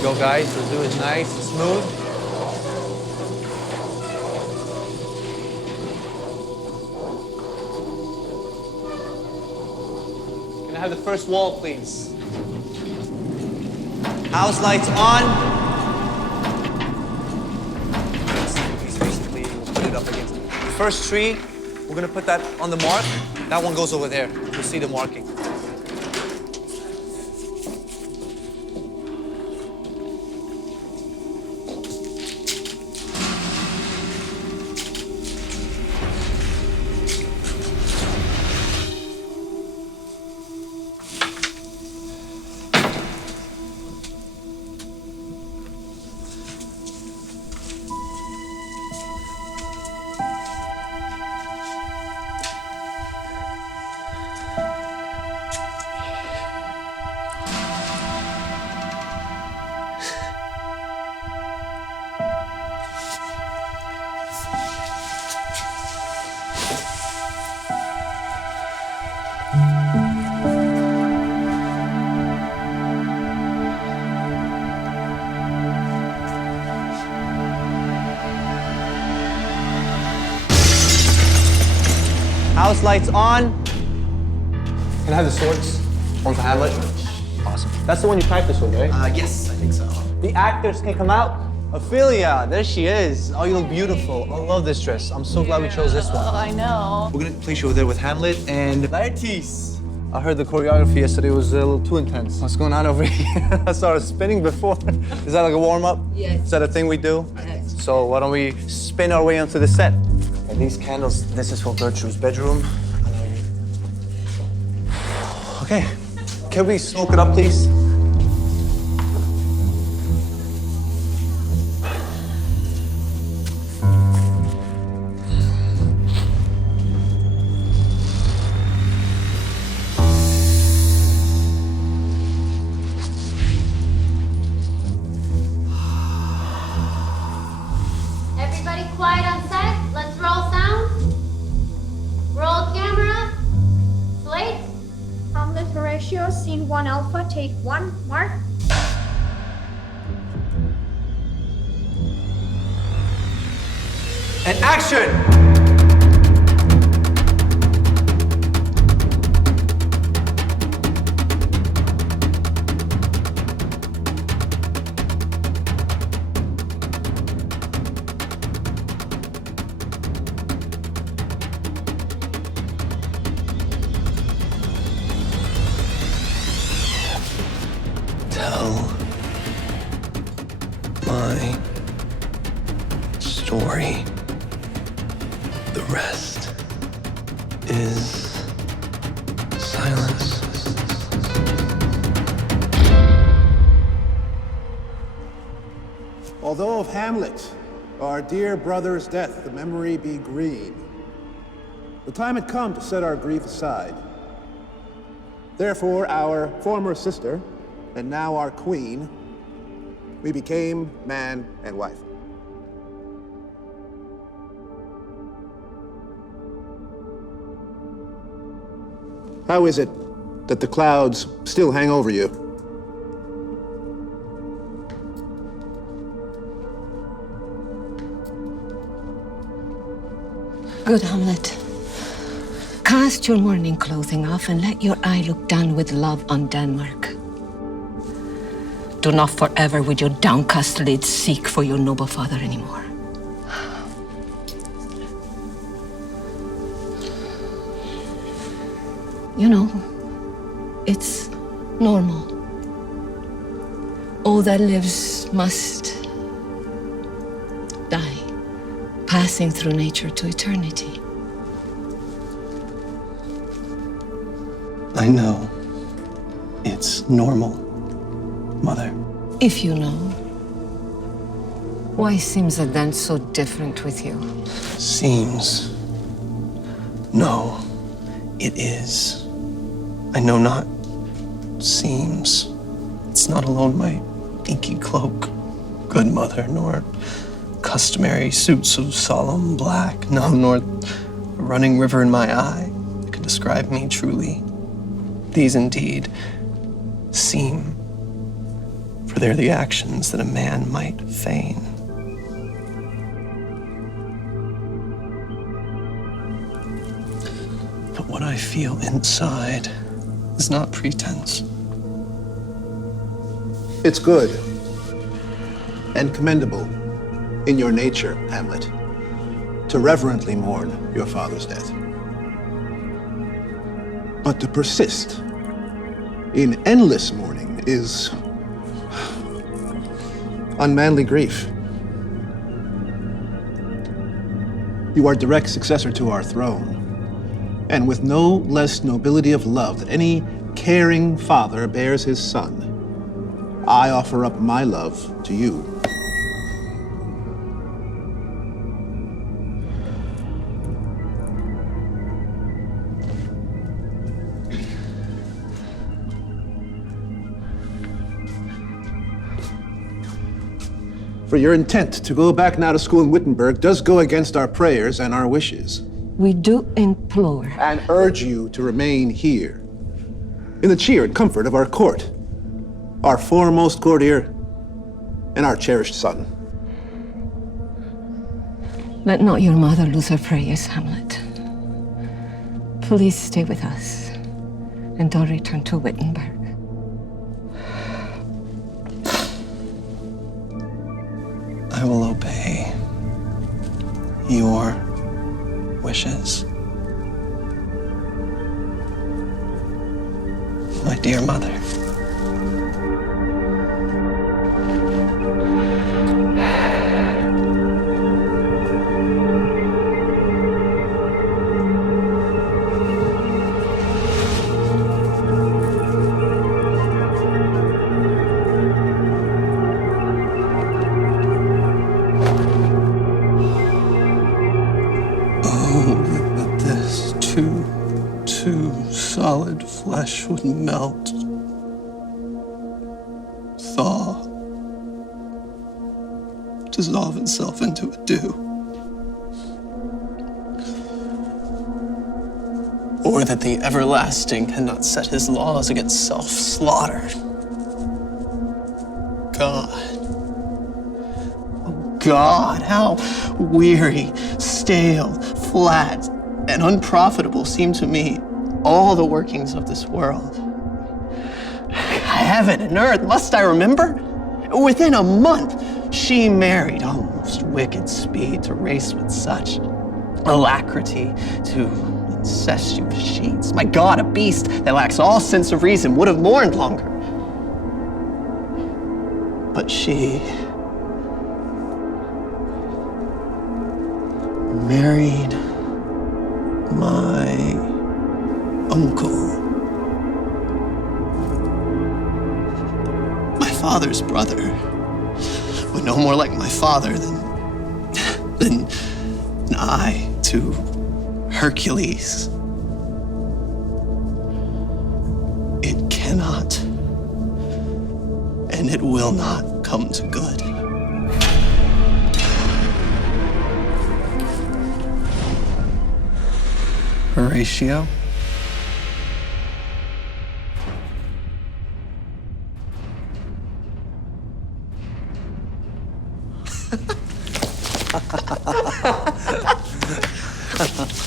you go, guys. The zoo is nice and smooth. Can I have the first wall, please? House lights on. Basically, we'll put it up against the first tree. We're gonna put that on the mark. That one goes over there. You'll see the marking. House lights on. Can I have the swords? One for Hamlet. Awesome. That's the one you practiced with, right? Yes, I think so. The actors can come out. Ophelia, there she is. Oh, you look beautiful. I love this dress. I'm so glad we chose this one. Oh, I know. We're gonna place you over there with Hamlet and Laertes. I heard the choreography yesterday was a little too intense. What's going on over here? I started spinning before. Is that like a warm-up? Yes. Is that a thing we do? Yes. So why don't we spin our way onto the set? And these candles, this is for Gertrude's bedroom. Okay, can we smoke it up, please? Everybody quiet on set. Let's roll sound. Roll camera. Slate. Hamlet, Horatio, scene 1 alpha, take 1, mark. And action! Tell my story. The rest is silence. Although of Hamlet, our dear brother's death, the memory be green. The time had come to set our grief aside. Therefore, our former sister, and now our queen, we became man and wife. How is it that the clouds still hang over you? Good Hamlet. Cast your mourning clothing off and let your eye look down with love on Denmark. Do not forever with your downcast lids seek for your noble father anymore. You know, it's normal. All that lives must die, passing through nature to eternity. I know it's normal, Mother. If you know, why seems it then so different with you? Seems. No, it is. I know not seems. It's not alone my inky cloak, good mother, nor customary suits of solemn black, no, nor a running river in my eye that can describe me truly. These indeed seem, for they're the actions that a man might feign. But what I feel inside is not pretense. It's good and commendable in your nature, Hamlet, to reverently mourn your father's death. But to persist in endless mourning is unmanly grief. You are direct successor to our throne, and with no less nobility of love that any caring father bears his son, I offer up my love to you. For your intent to go back now to school in Wittenberg does go against our prayers and our wishes. We do implore. And urge you to remain here, in the cheer and comfort of our court, our foremost courtier, and our cherished son. Let not your mother lose her prayers, Hamlet. Please stay with us, and don't return to Wittenberg. I will obey your wishes. My dear mother. Solid flesh would melt, thaw, dissolve itself into a dew. Or that the everlasting cannot set his laws against self-slaughter. God. Oh God, how weary, stale, flat, and unprofitable seem to me all the workings of this world. Heaven and earth, must I remember? Within a month, she married, almost wicked speed to race with such alacrity to incestuous sheets. My God, a beast that lacks all sense of reason would have mourned longer. But she married my uncle, my father's brother, but no more like my father than I to Hercules. It cannot, and it will not come to good. Horatio?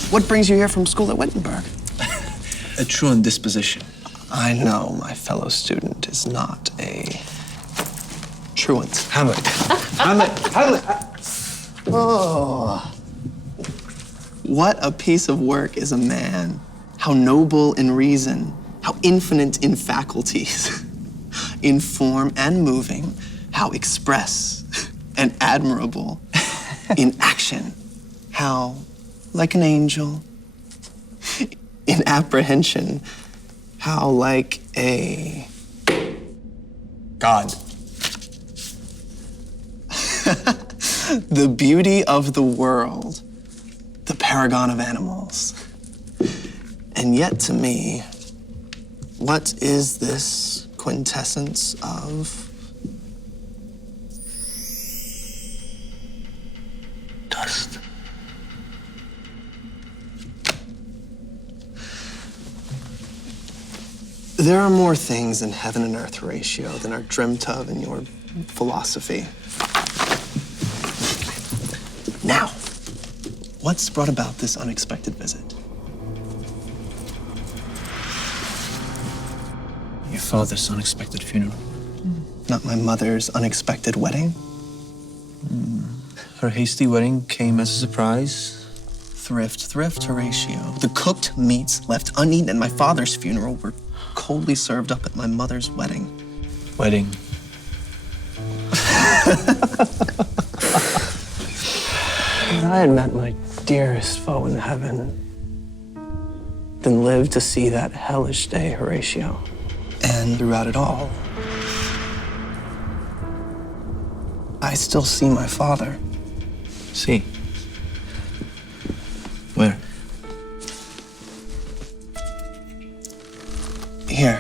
What brings you here from school at Wittenberg? A truant disposition. I know my fellow student is not a truant. Hamlet. Hamlet. Oh. What a piece of work is a man. How noble in reason, how infinite in faculties, in form and moving, how express and admirable in action, how like an angel, in apprehension, how like a God. the beauty of the world, the paragon of animals. And yet to me, what is this quintessence of dust? There are more things in heaven and earth, Horatio, than are dreamt of in your philosophy. Now, what's brought about this unexpected visit? Your father's unexpected funeral. Not my mother's unexpected wedding? Her hasty wedding came as a surprise. Thrift, Horatio. The cooked meats left uneaten at my father's funeral were coldly served up at my mother's wedding. Wedding. If I had met my dearest foe in heaven, then lived to see that hellish day, Horatio. And throughout it all, I still see my father. See? Where? Here.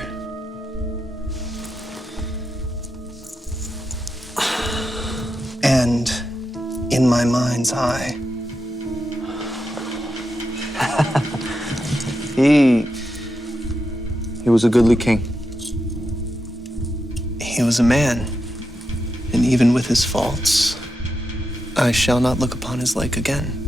And in my mind's eye. He was a goodly king. He was a man, and even with his faults, I shall not look upon his like again.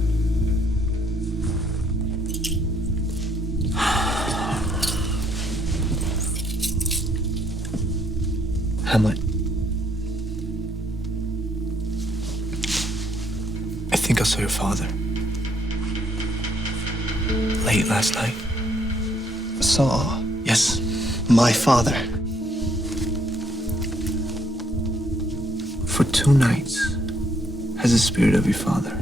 Hamlet. I think I saw your father. Late last night. Saw Yes. my father. For 2 nights has the spirit of your father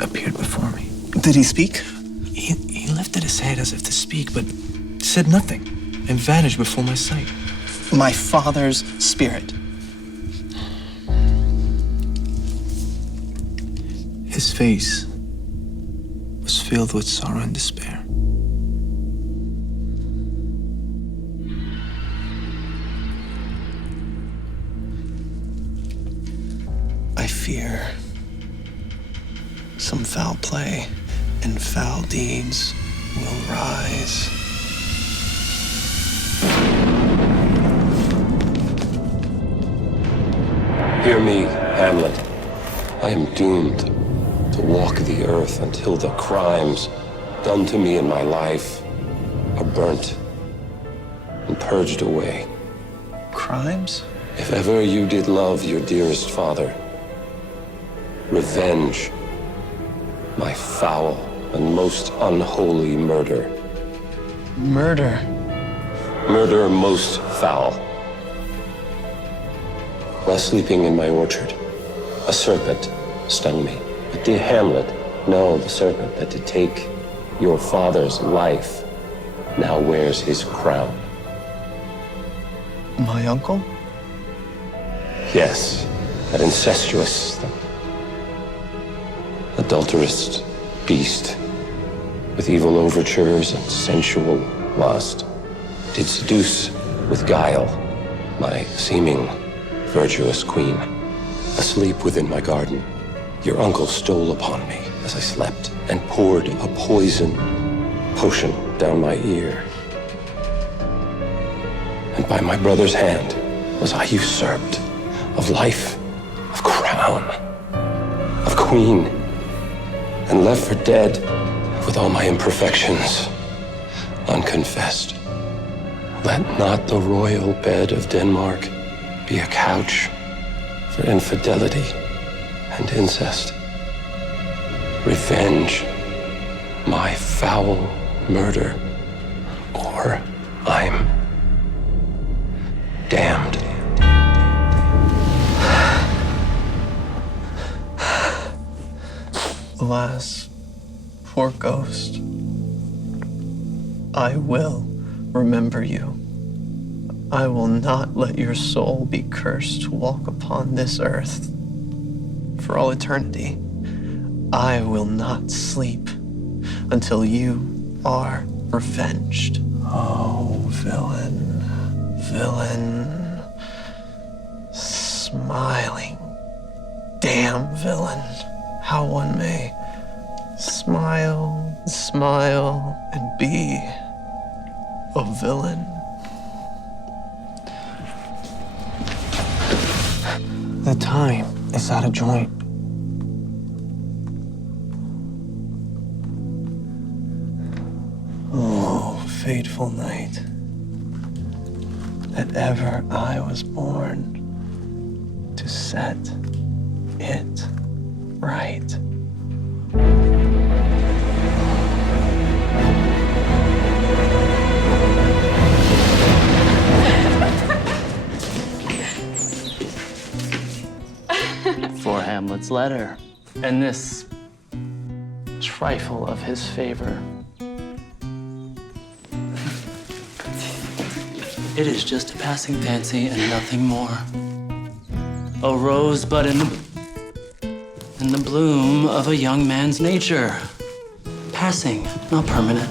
appeared before me. Did he speak? He lifted his head as if to speak, but said nothing and vanished before my sight. My father's spirit. His face was filled with sorrow and despair. I fear some foul play and foul deeds will rise. Hear me, Hamlet. I am doomed to walk the earth until the crimes done to me in my life are burnt and purged away. Crimes? If ever you did love your dearest father, revenge my foul and most unholy murder. Murder. Murder most foul. While sleeping in my orchard, a serpent stung me. But dear Hamlet, know the serpent that to take your father's life now wears his crown. My uncle? Yes, that incestuous, adulterous beast with evil overtures and sensual lust did seduce with guile my seeming virtuous queen. Asleep within my garden, your uncle stole upon me as I slept and poured a poison potion down my ear. And by my brother's hand was I usurped of life, of crown, of queen, and left for dead with all my imperfections unconfessed. Let not the royal bed of Denmark be a couch for infidelity and incest. Revenge my foul murder, or I'm damned. Alas, poor ghost. I will remember you. I will not let your soul be cursed to walk upon this earth for all eternity. I will not sleep until you are revenged. Oh, villain, villain, smiling, damn villain. How one may smile, smile, and be a villain. The time is out of joint. Oh, fateful night, that ever I was born to set it right. For Hamlet's letter, and this trifle of his favor. It is just a passing fancy and nothing more. A rosebud in the bloom of a young man's nature. Passing, not permanent.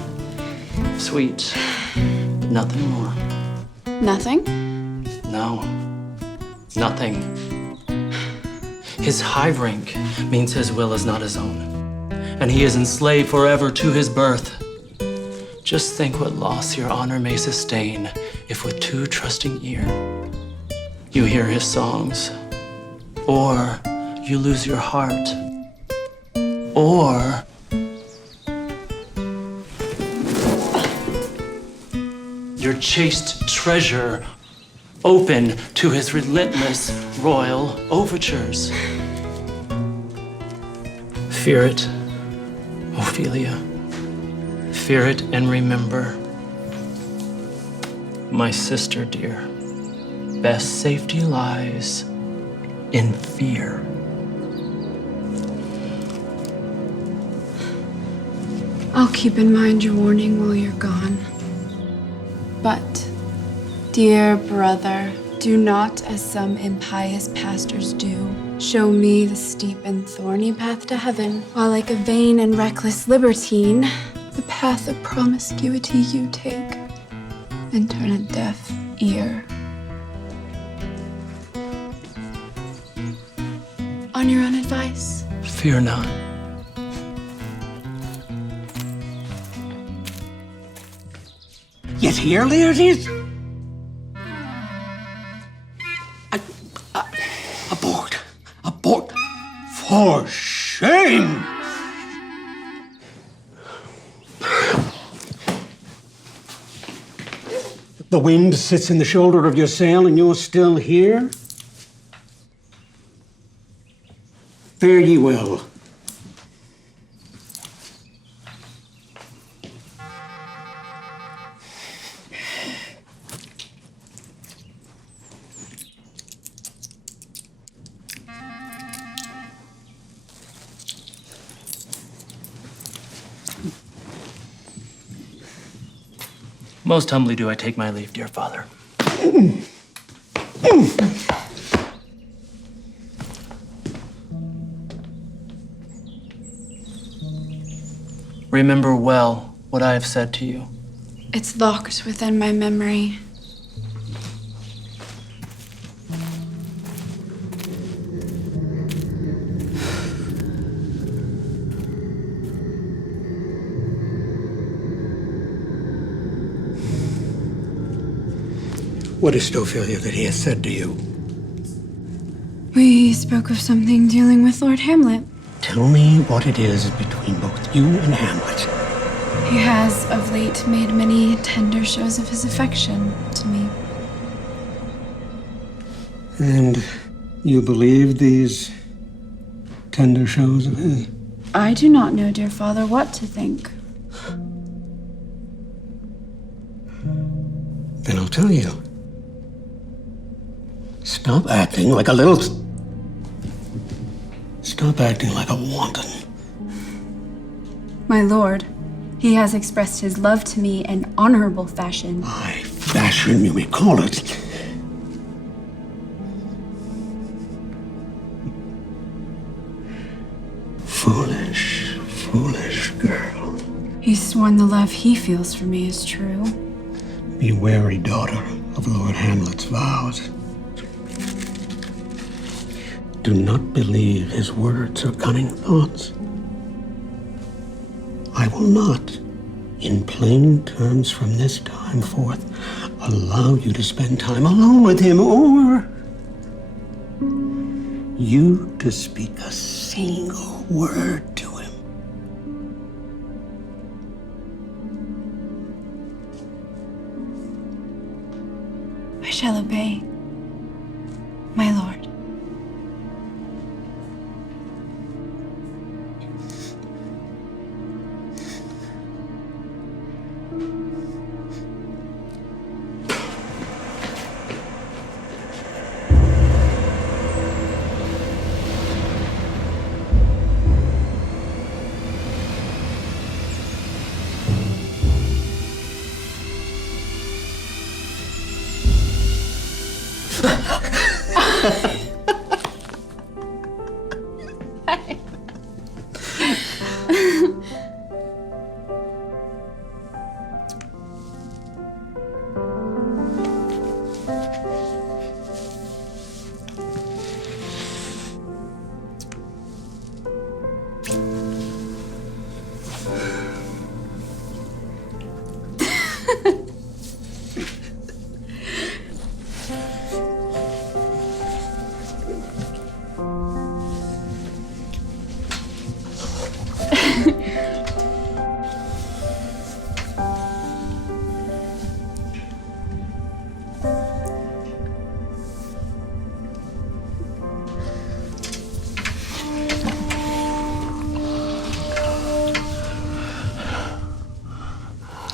Sweet, but nothing more. Nothing? No, nothing. His high rank means his will is not his own, and he is enslaved forever to his birth. Just think what loss your honor may sustain if with too trusting ear you hear his songs, or you lose your heart, or your chaste treasure open to his relentless royal overtures. Fear it, Ophelia. Fear it and remember, my sister dear, best safety lies in fear. I'll keep in mind your warning while you're gone. But, dear brother, do not, as some impious pastors do, show me the steep and thorny path to heaven, while like a vain and reckless libertine, the path of promiscuity you take, and turn a deaf ear. On your own advice. Fear not. Yet here, Laertes? Abort! Abort! For shame! The wind sits in the shoulder of your sail and you're still here? Fare ye well. Most humbly do I take my leave, dear father. Remember well what I have said to you. It's locked within my memory. What is it, Ophelia, that he has said to you? We spoke of something dealing with Lord Hamlet. Tell me what it is between both you and Hamlet. He has, of late, made many tender shows of his affection to me. And you believe these tender shows of his? I do not know, dear father, what to think. Then I'll tell you. Stop acting like a little... Stop acting like a wanton. My lord, he has expressed his love to me in honorable fashion. By fashion, you may call it. Foolish, foolish girl. He's sworn the love he feels for me is true. Be wary, daughter, of Lord Hamlet's vows. Do not believe his words or cunning thoughts. I will not, in plain terms from this time forth, allow you to spend time alone with him or you to speak a single word to him. I shall obey, my lord.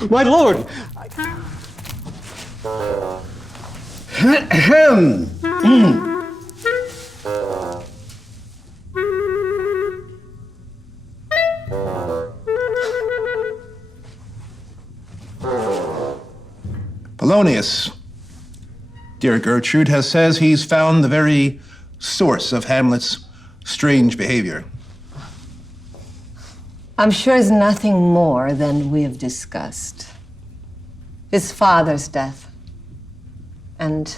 My lord! Ahem. Polonius, dear Gertrude, says he's found the very source of Hamlet's strange behavior. I'm sure it's nothing more than we've discussed. His father's death. And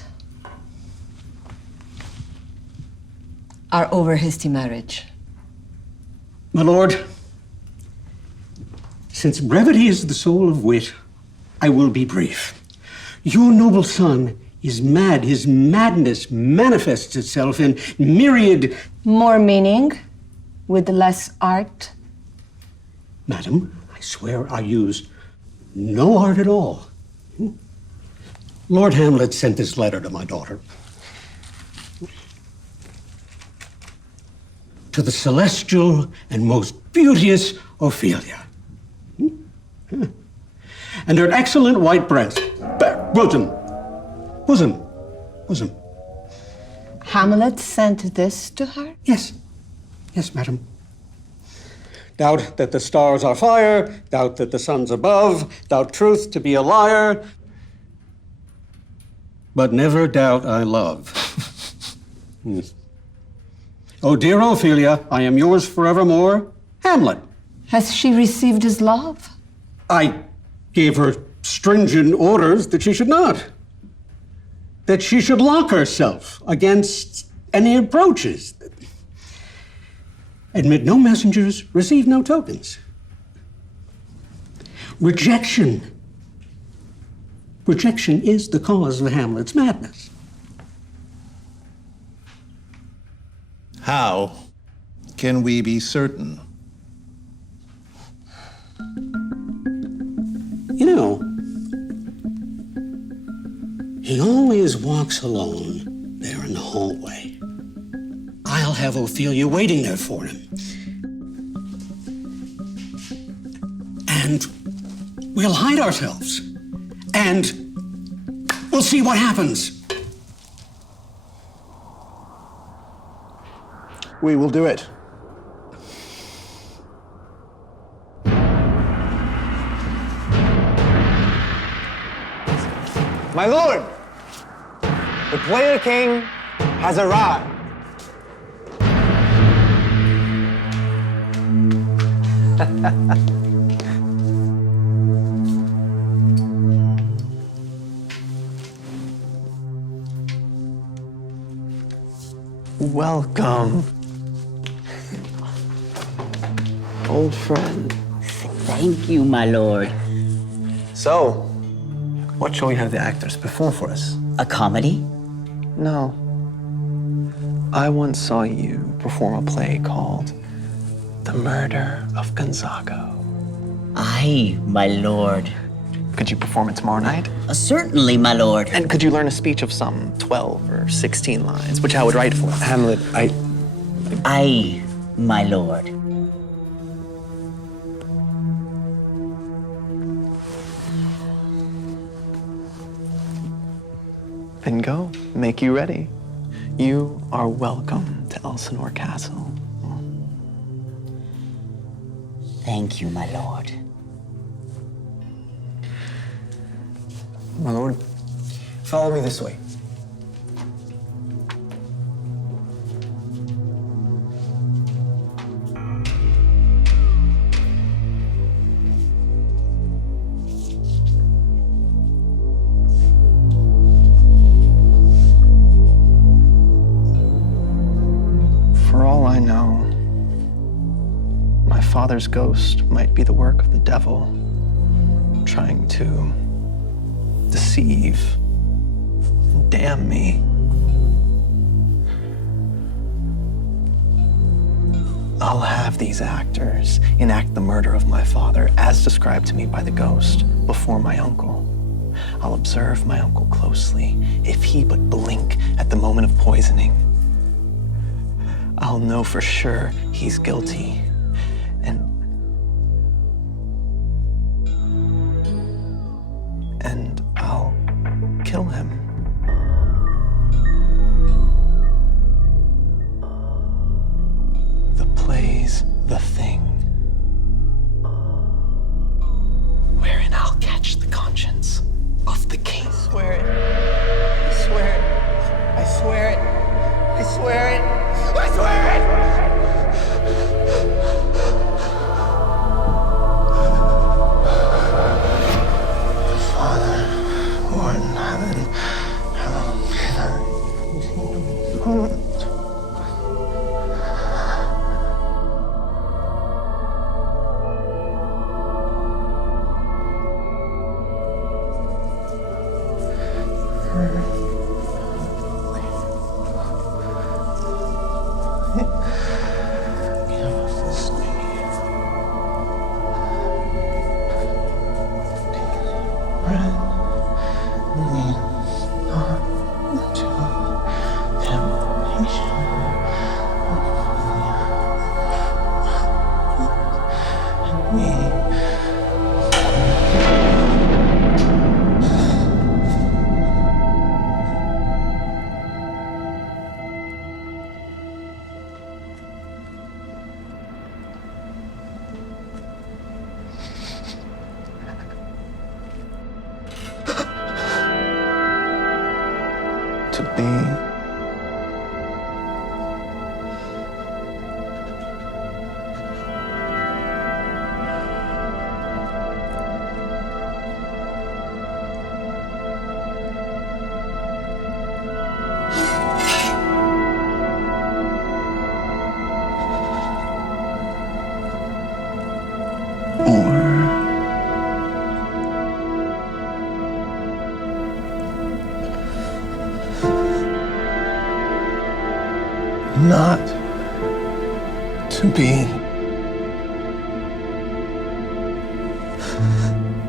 our over-hasty marriage. My lord, since brevity is the soul of wit, I will be brief. Your noble son is mad. His madness manifests itself in myriad... More meaning with less art. Madam, I swear I use no art at all. Lord Hamlet sent this letter to my daughter. To the celestial and most beauteous Ophelia. And her excellent white breast, bosom. Hamlet sent this to her? Yes, madam. Doubt that the stars are fire, doubt that the sun's above, doubt truth to be a liar, but never doubt I love. Oh, dear Ophelia, I am yours forevermore, Hamlet. Has she received his love? I gave her stringent orders that she should not. That she should lock herself against any approaches. Admit no messengers, receive no tokens. Rejection is the cause of Hamlet's madness. How can we be certain? You know, he always walks alone there in the hallway. I'll have Ophelia waiting there for him. And we'll hide ourselves. And we'll see what happens. We will do it. My lord, the player king has arrived. Welcome. Old friend. Thank you, my lord. So, what shall we have the actors perform for us? A comedy? No. I once saw you perform a play called The Murder of Gonzago. Aye, my lord. Could you perform it tomorrow night? Certainly, my lord. And could you learn a speech of some 12 or 16 lines, which I would write for? Hamlet, Aye, my lord. Then go, make you ready. You are welcome to Elsinore Castle. Thank you, my lord. My lord, follow me this way. For all I know, my father's ghost might be the work of the devil, trying to deceive and damn me. I'll have these actors enact the murder of my father as described to me by the ghost before my uncle. I'll observe my uncle closely. If he but blink at the moment of poisoning, I'll know for sure he's guilty. And I'll kill him. The play's The Thing, wherein I'll catch the conscience of the king. I swear it. I swear it. I swear it. I swear it. I swear it! Father, who art in heaven, hallowed be thy name. To be not to be.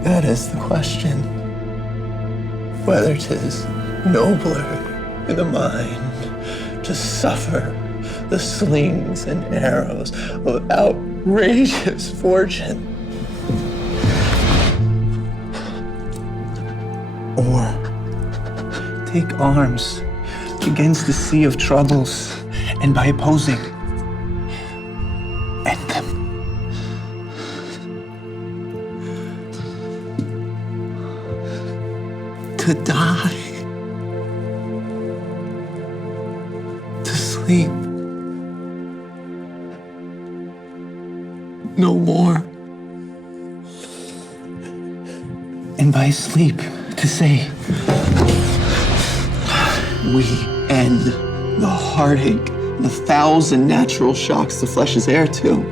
That is the question. Whether 'tis nobler in the mind to suffer the slings and arrows of outrageous fortune, or take arms against the sea of troubles, and by opposing, end them. To die, to sleep, no more. And by sleep, to say, we end the heartache, the 1,000 natural shocks the flesh is heir to.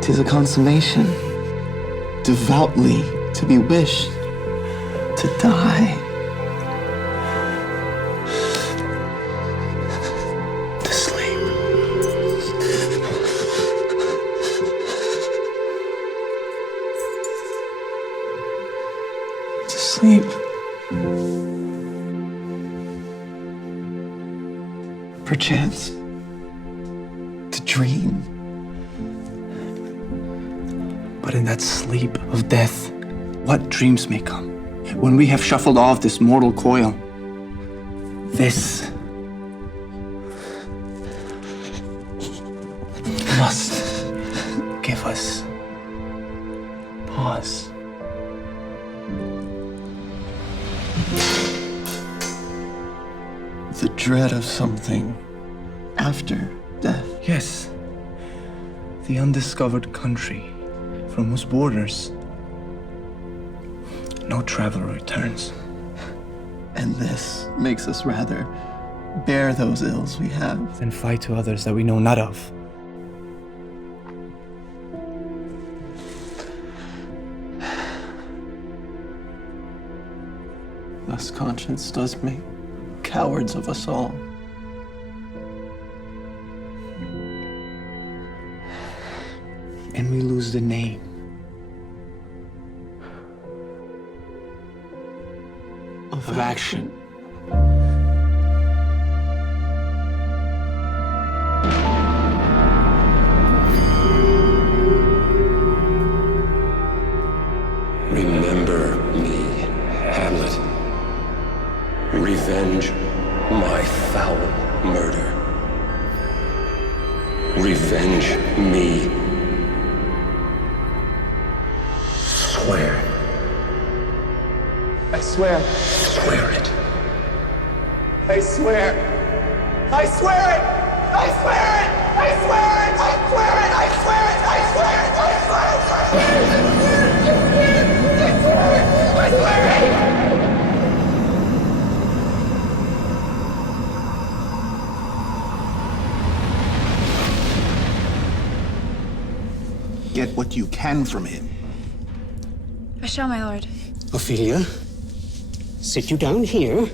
'Tis a consummation, devoutly to be wished, to die. Perchance, to dream. But in that sleep of death, what dreams may come when we have shuffled off this mortal coil? This must give us pause. The dread of something after death. Yes, the undiscovered country from whose borders no traveler returns. And this makes us rather bear those ills we have Than fight to others that we know not of. Thus conscience does make cowards of us all. And we lose the name. Of action. Remember me, Hamlet. Revenge my foul murder. Revenge me. Swear. I swear. Swear it. I swear. I swear it. I swear it. I swear it. I swear it. I swear it. I swear it. I swear it. I swear it. I swear it. I swear it. Get what you can from him. I shall, my lord. Ophelia, sit you down here.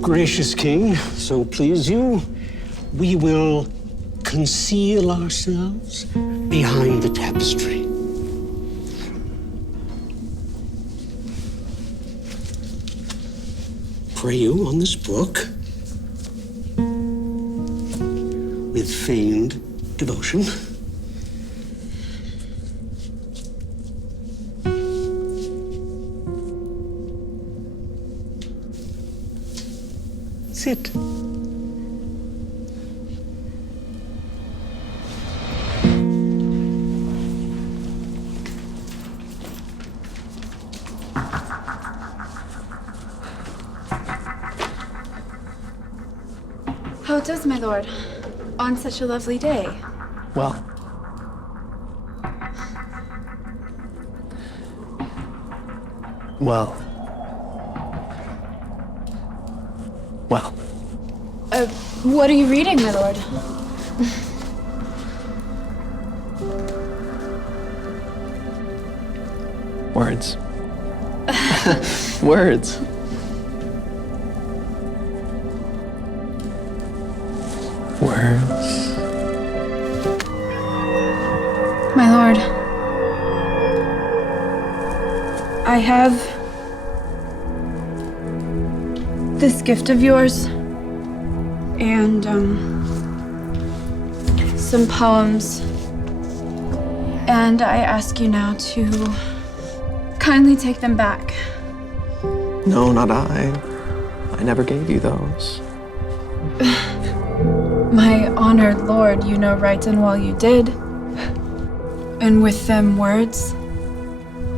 Gracious king, so please you, we will conceal ourselves behind the tapestry. Pray you on this book with feigned devotion. Sit. How does my lord, on such a lovely day? Well. Well. Well. What are you reading, my lord? Words. Words. Words. My lord, I have this gift of yours and some poems, and I ask you now to kindly take them back. No, not I. I never gave you those. My honored lord, you know right and well you did. And with them words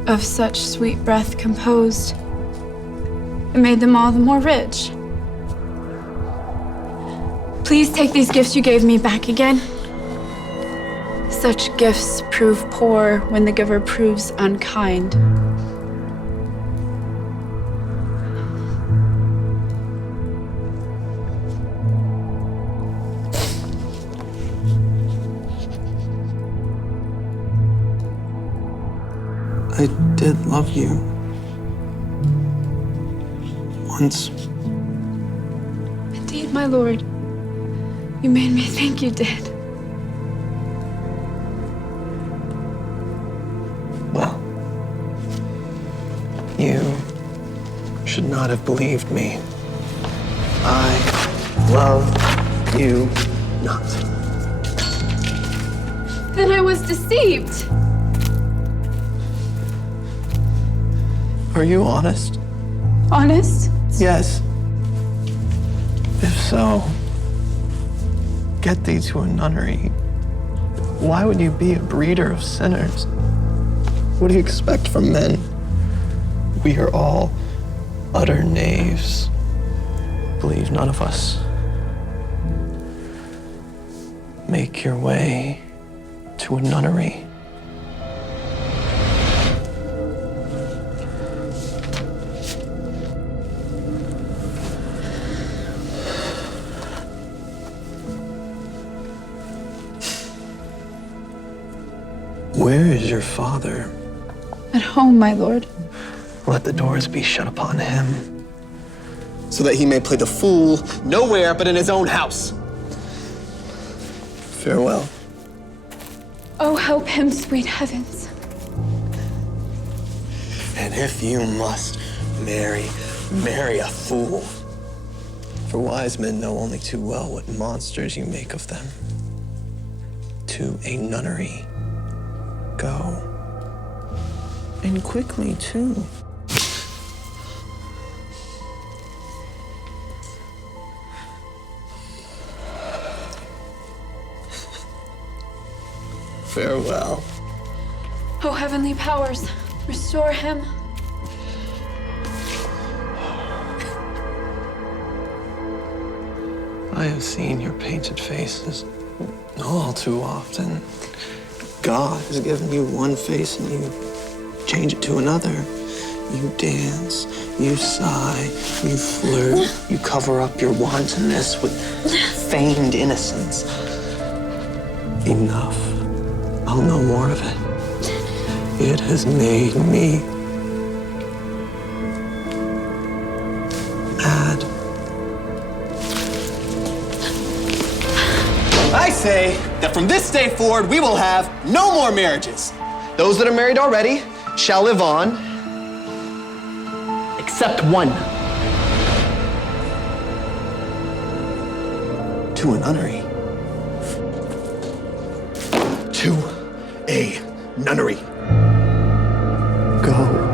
of such sweet breath composed, it made them all the more rich. Please take these gifts you gave me back again. Such gifts prove poor when the giver proves unkind. I did love you. Once. Indeed, my lord. You made me think you did. Well, you should not have believed me. I love you not. Then I was deceived. Are you honest? Honest? Yes. If so, get thee to a nunnery. Why would you be a breeder of sinners? What do you expect from men? We are all utter knaves. Believe none of us. Make your way to a nunnery. Where is your father? At home, my lord. Let the doors be shut upon him, so that he may play the fool nowhere but in his own house. Farewell. Oh, help him, sweet heavens. And if you must marry a fool. For wise men know only too well what monsters you make of them. To a nunnery go. And quickly, too. Farewell. Oh, heavenly powers, restore him. I have seen your painted faces all too often. God has given you one face and you change it to another. You dance, you sigh, you flirt, you cover up your wantonness with feigned innocence. Enough. I'll no more of it. It has made me mad. I say that from this day forward, we will have no more marriages. Those that are married already shall live on, except one. To a nunnery. To a nunnery. Go.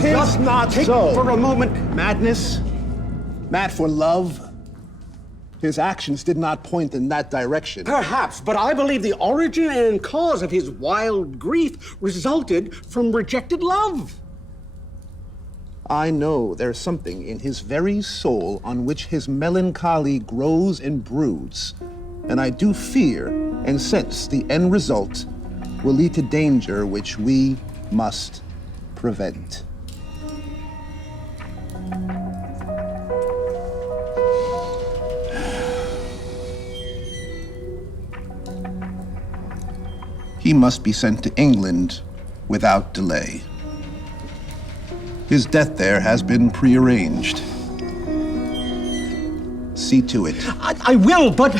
Tis not so. For a moment, madness, mad for love. His actions did not point in that direction. Perhaps, but I believe the origin and cause of his wild grief resulted from rejected love. I know there's something in his very soul on which his melancholy grows and broods, and I do fear and sense the end result will lead to danger which we must prevent. He must be sent to England without delay. His death there has been prearranged. See to it. I will, but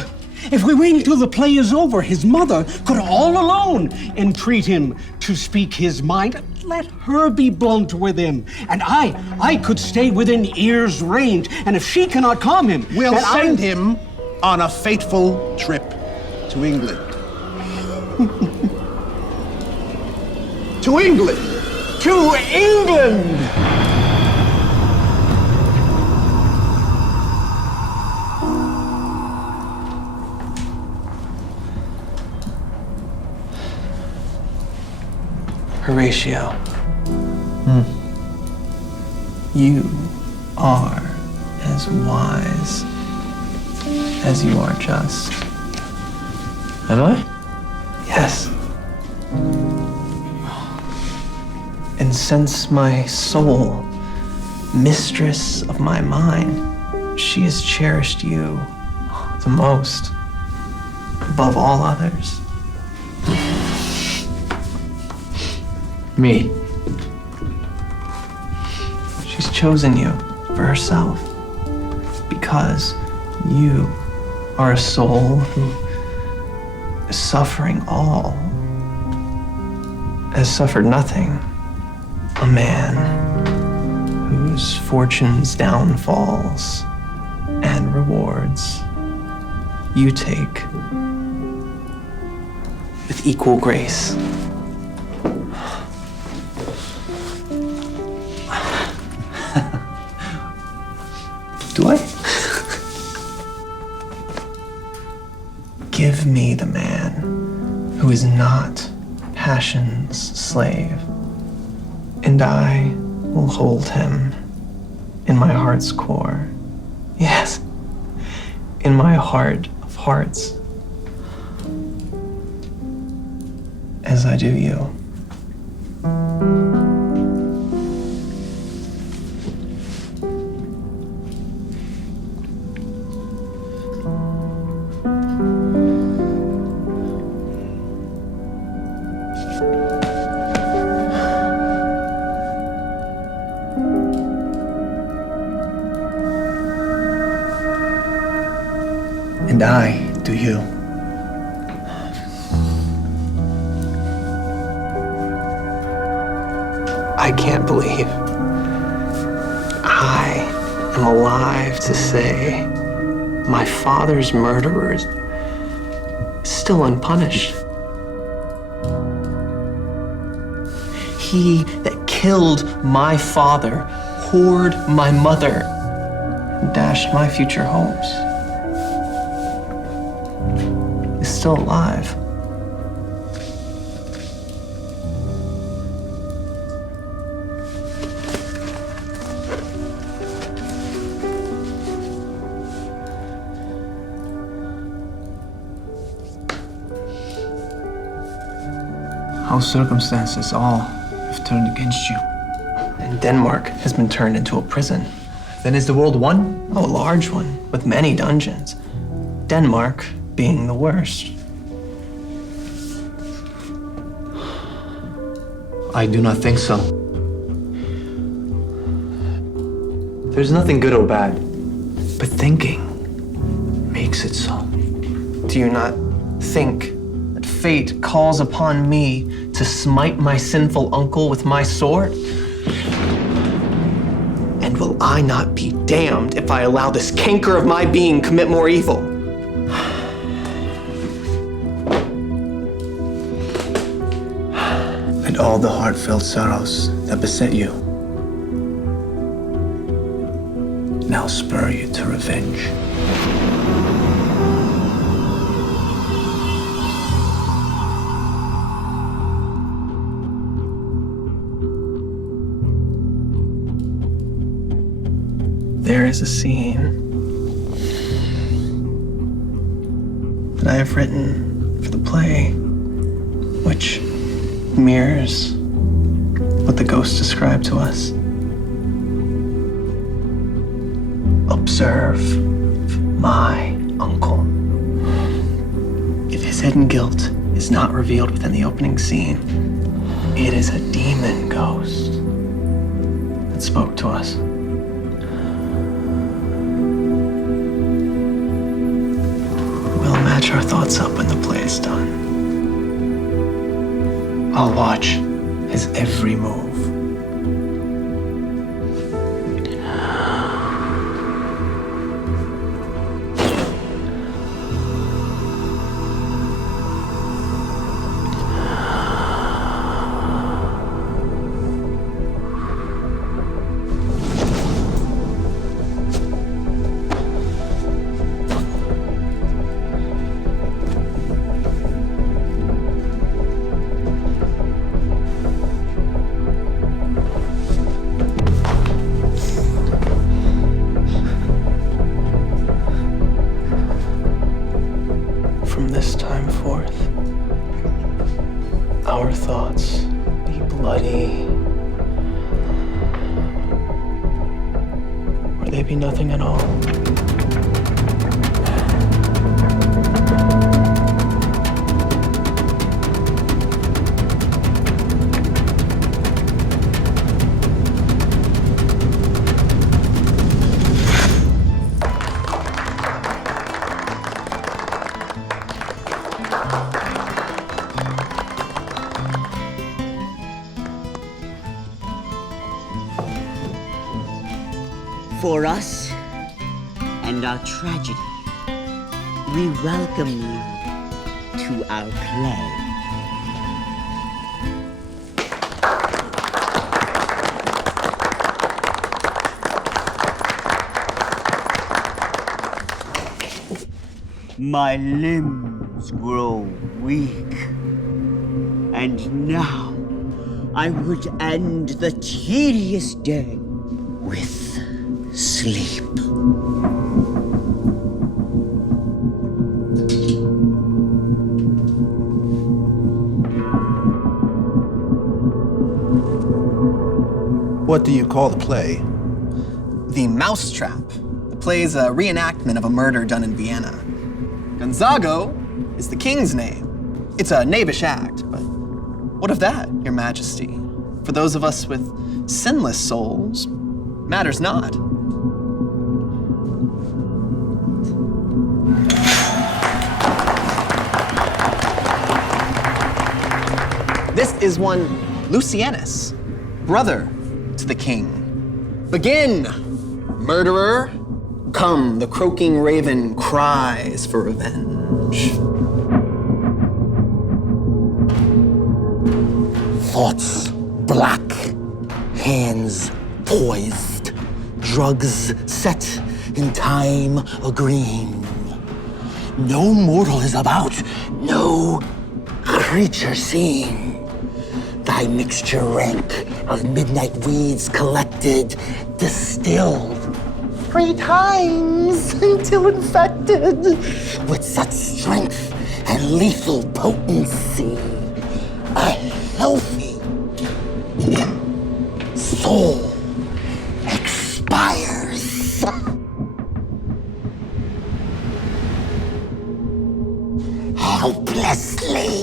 if we wait until the play is over, his mother could all alone entreat him to speak his mind. Let her be blunt with him, and I could stay within ear's range, and if she cannot calm him, We'll send him on a fateful trip to England. To England! To England! Horatio. You are as wise as you are just. Am I? Yes. And since my soul, mistress of my mind, she has cherished you the most, above all others. Me. She's chosen you for herself because you are a soul who is suffering all, has suffered nothing. A man whose fortune's downfalls and rewards you take with equal grace. Do I? Give me the man who is not passion's slave, and I will hold him in my heart's core. Yes, in my heart of hearts, as I do you. And I do you. I can't believe I am alive to say my father's murderer is still unpunished. He that killed my father, whored my mother, and dashed my future hopes, is still alive. How circumstances all have turned against you. And Denmark has been turned into a prison. Then is the world one? Oh, a large one, with many dungeons. Denmark being the worst. I do not think so. There's nothing good or bad, but thinking makes it so. Do you not think that fate calls upon me to smite my sinful uncle with my sword? And will I not be damned if I allow this canker of my being commit more evil? And all the heartfelt sorrows that beset you now spur you to revenge. There is a scene that I have written for the play, which mirrors what the ghost described to us. Observe my uncle. If his hidden guilt is not revealed within the opening scene, it is a demon ghost that spoke to us. We'll match our thoughts up when the play is done. I'll watch his every move. forth. Our thoughts be bloody, or they be nothing at all. For us and our tragedy, we welcome you to our play. My limbs grow weak, and now I would end the tedious day with sleep. What do you call the play? The Mousetrap. The play is a reenactment of a murder done in Vienna. Gonzago is the king's name. It's a knavish act, but what of that, Your Majesty? For those of us with sinless souls, matters not. This is one Lucianus, brother to the king. Begin, murderer. Come, the croaking raven cries for revenge. Thoughts black, hands poised, drugs set in time agreeing. No mortal is about, no creature seen. Thy mixture rank of midnight weeds collected, distilled 3 times until infected with such strength and lethal potency. A healthy soul expires. Helplessly.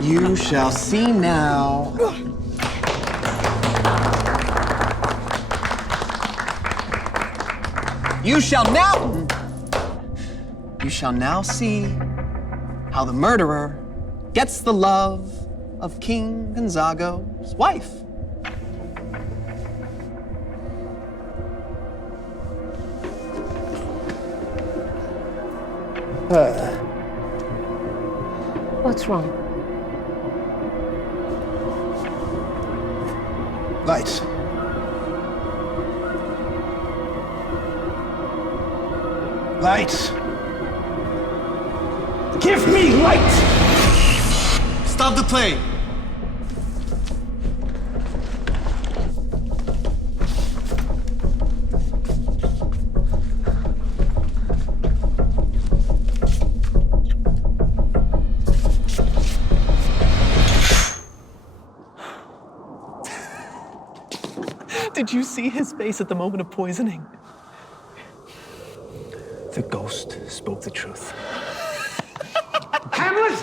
You shall see now. You shall now see how the murderer gets the love of King Gonzago's wife. What's wrong? Lights. Lights. Give me light! Stop the play. Did you see his face at the moment of poisoning? The ghost host spoke the truth. Hamlet!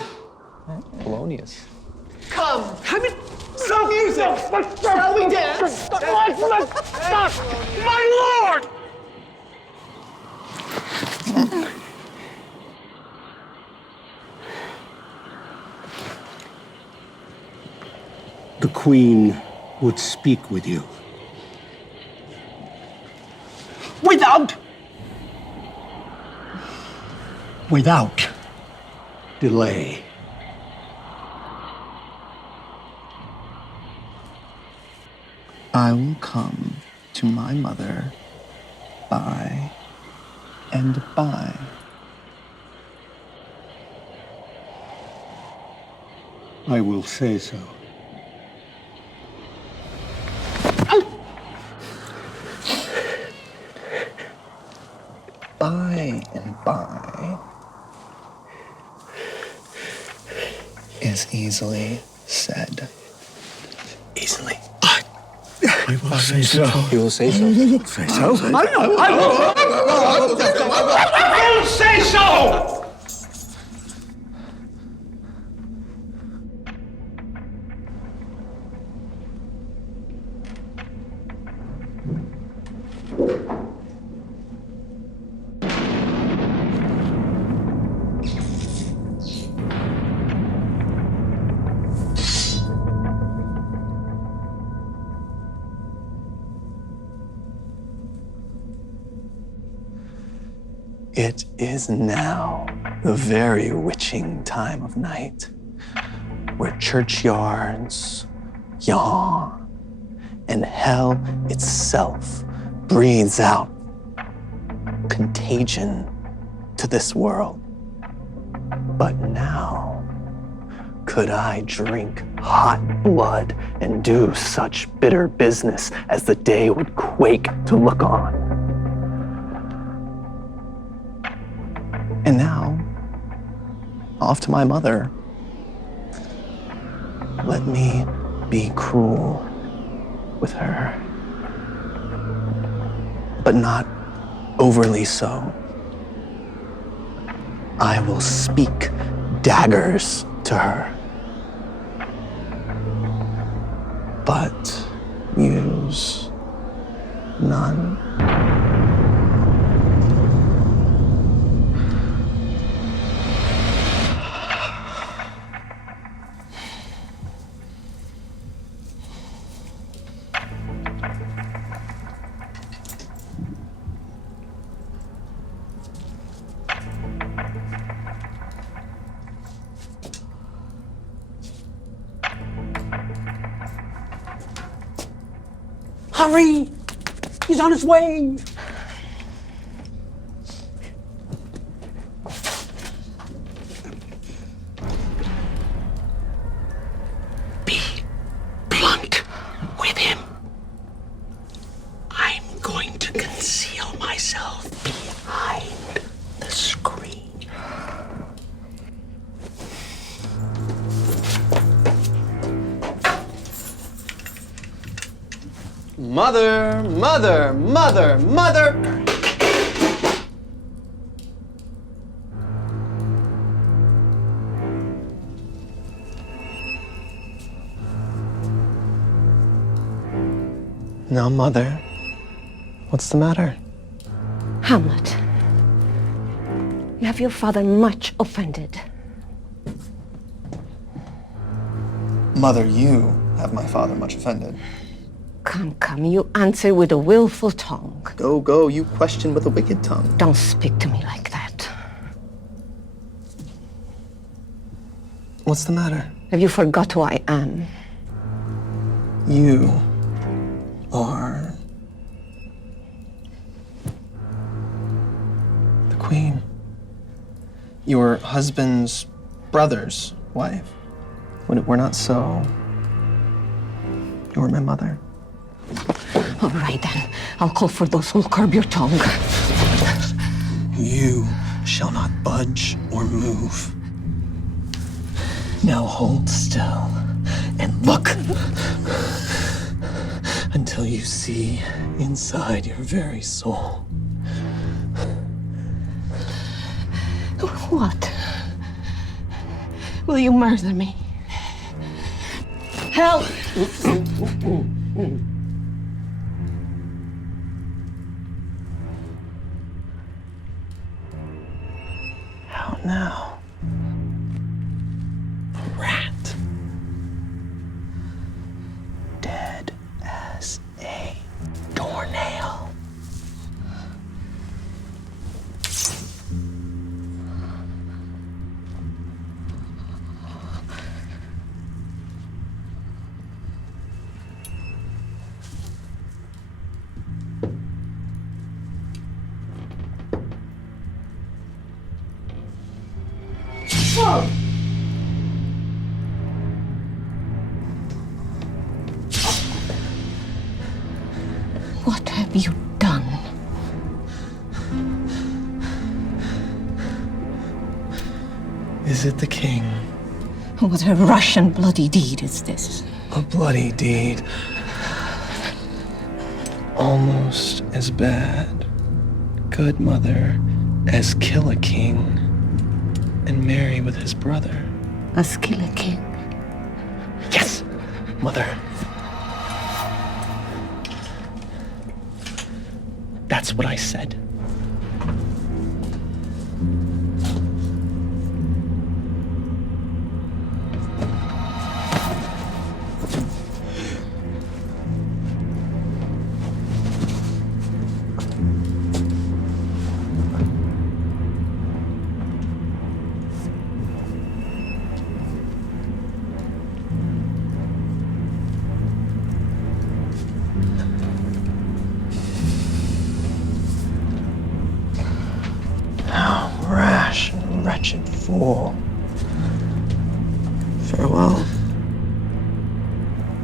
Polonius. Come! Hamlet! Stop music! Shall we dance? Stop! My lord! The Queen would speak with you. Without delay. I will come to my mother by and by. I will say so. By and by is easily said. Easily. I will say so. You will say so. Say so? I will say so! It is now the very witching time of night, where churchyards yawn and hell itself breathes out contagion to this world. But now, could I drink hot blood and do such bitter business as the day would quake to look on? And now, off to my mother. Let me be cruel with her, but not overly so. I will speak daggers to her, but use none. Hurry! He's on his way! Be blunt with him. I'm going to conceal myself behind the screen. Mother, mother, mother, mother. Now, Mother, what's the matter? Hamlet, you have your father much offended. Mother, you have my father much offended. Come, you answer with a willful tongue. Go, you question with a wicked tongue. Don't speak to me like that. What's the matter? Have you forgot who I am? You are the Queen. Your husband's brother's wife. When it were not so, you were my mother. All right, then. I'll call for those who'll curb your tongue. You shall not budge or move. Now hold still and look until you see inside your very soul. What? Will you murder me? Help! How now? A rat. Dead as a doornail. What have you done? Is it the king? What a Russian bloody deed is this? A bloody deed. Almost as bad, good mother, as kill a king and marry with his brother. As kill a king? Yes, mother. That's what I said. Wretched fool. Farewell.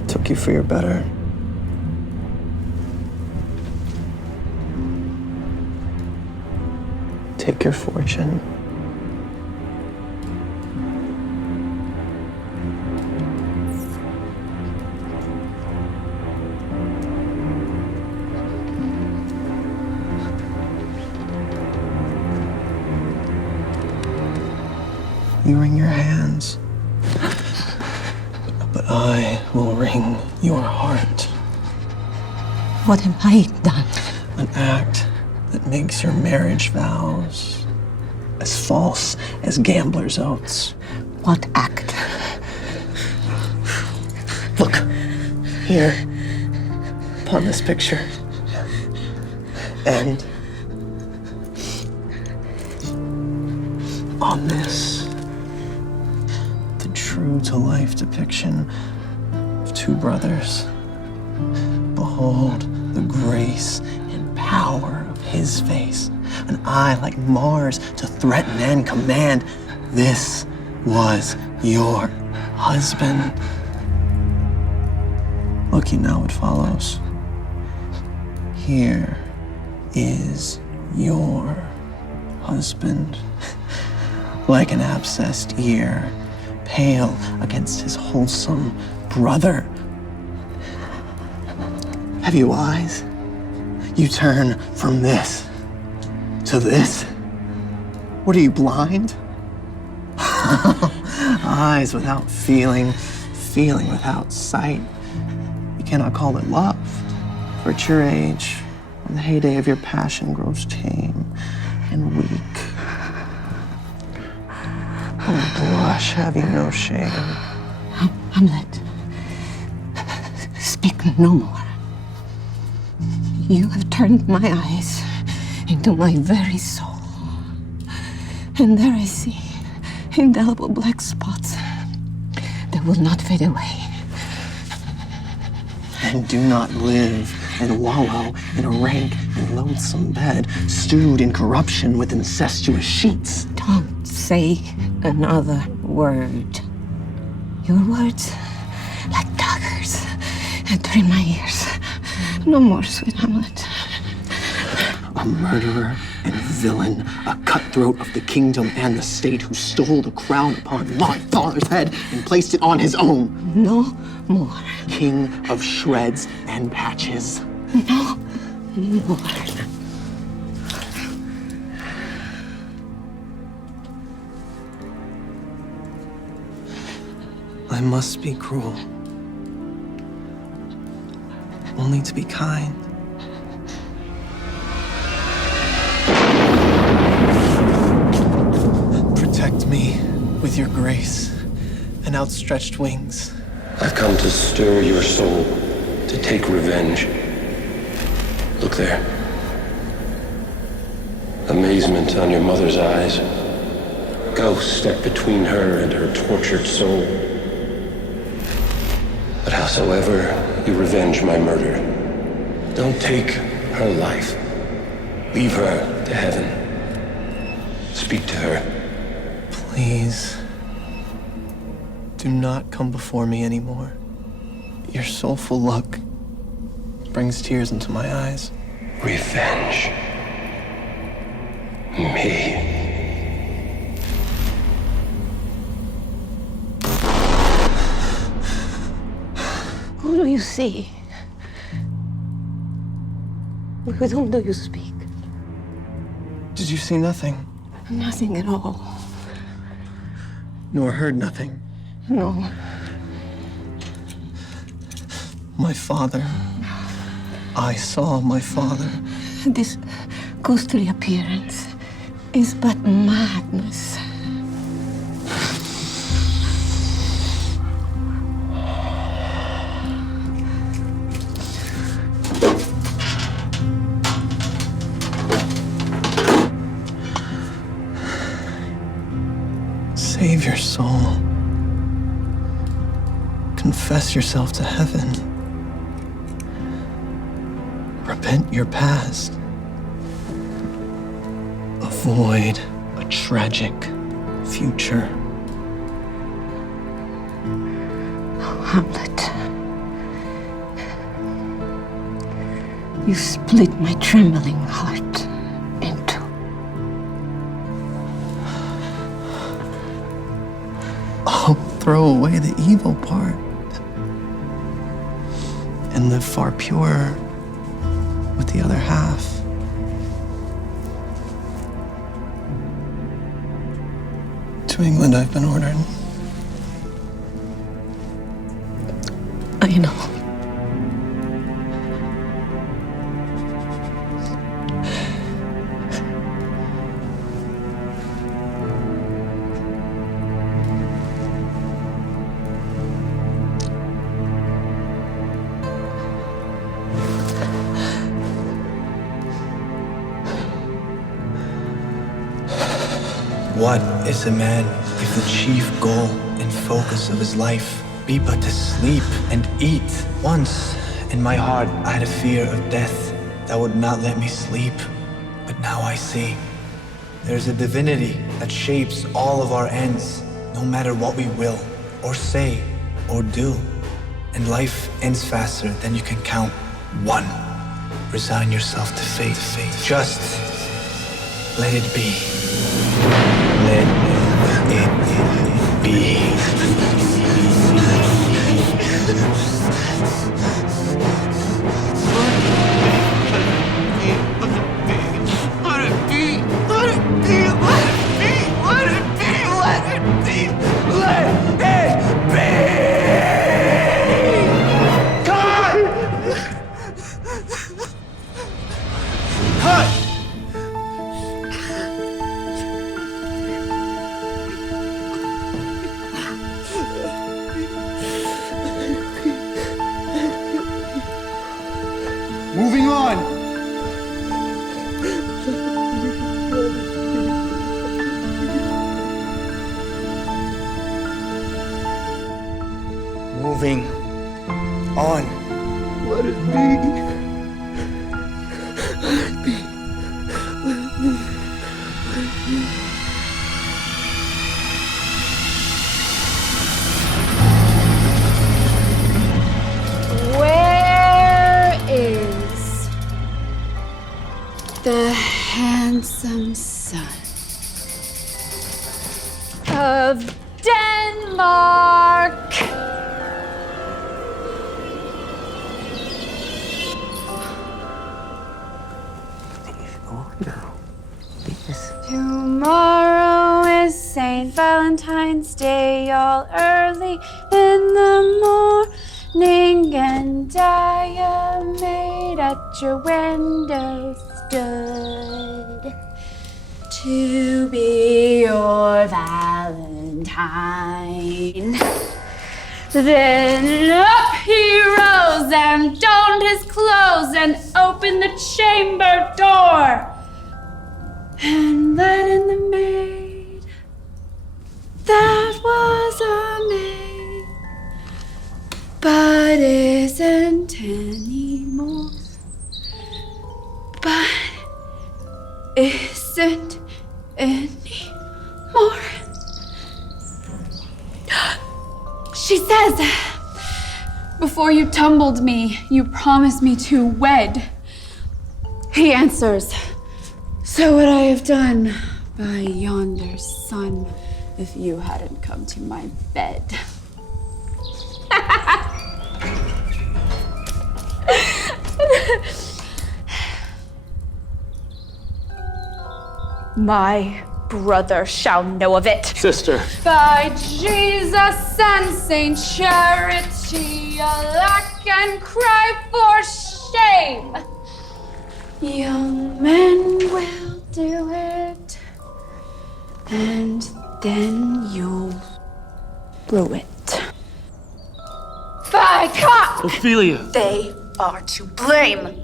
Took you for your better. Take your fortune. You wring your hands, but I will wring your heart. What have I done? An act that makes your marriage vows as false as gambler's oaths. What act? Look, here, upon this picture, and on this. True-to-life depiction of two brothers. Behold the grace and power of his face, an eye like Mars to threaten and command. This was your husband. Look you now what follows. Here is your husband, like an abscessed ear, pale against his wholesome brother. Have you eyes? You turn from this to this? What are you, blind? Eyes without feeling, feeling without sight. You cannot call it love, for at your age, when the heyday of your passion grows tame and weak. Oh, blush, have you no shame? Hamlet, speak no more. You have turned my eyes into my very soul. And there I see indelible black spots that will not fade away. And do not live and wallow in a rank and loathsome bed, stewed in corruption with incestuous sheets. Don't say another word. Your words, like daggers, enter in my ears. No more, sweet Hamlet. A murderer and villain, a cutthroat of the kingdom and the state who stole the crown upon my father's head and placed it on his own. No more. King of shreds and patches. No more. I must be cruel. Only to be kind. Protect me with your grace and outstretched wings. I've come to stir your soul, to take revenge. Look there. Amazement on your mother's eyes. Ghosts step between her and her tortured soul. But howsoever you revenge my murder, don't take her life. Leave her to heaven. Speak to her. Please, do not come before me anymore. Your soulful look brings tears into my eyes. Revenge me. Who do you see? With whom do you speak? Did you see nothing? Nothing at all. Nor heard nothing? No. My father. I saw my father. This ghostly appearance is but madness. Save your soul. Confess yourself to heaven. Repent your past. Avoid a tragic future. Oh, Hamlet. You split my trembling heart in two. I'll throw away the evil part and live far purer with the other half. To England I've been ordered. I know. What is a man if the chief goal and focus of his life be but to sleep and eat? Once, in my heart, I had a fear of death that would not let me sleep. But now I see. There's a divinity that shapes all of our ends, no matter what we will, or say, or do. And life ends faster than you can count one. Resign yourself to fate. Just let it be. Let it be. Moving on. Moving on. Let it be. Let it be. Let it be. Let it be. Where is the handsome son of Denmark? Tomorrow is St. Valentine's. Valentine's Day all early in the morning, and I, a maid at your window stood to be your Valentine. Then up he rose and donned his clothes and opened the chamber door and let in the maid that was a maid, but isn't anymore, but isn't anymore. She says, before you tumbled me, you promised me to wed. He answers, so would I have done by yonder sun if you hadn't come to my bed. My brother shall know of it. Sister. By Jesus and Saint Charity, alack and cry for shame. Young men will do it, and then you'll rue it. By God! Ophelia! They are to blame.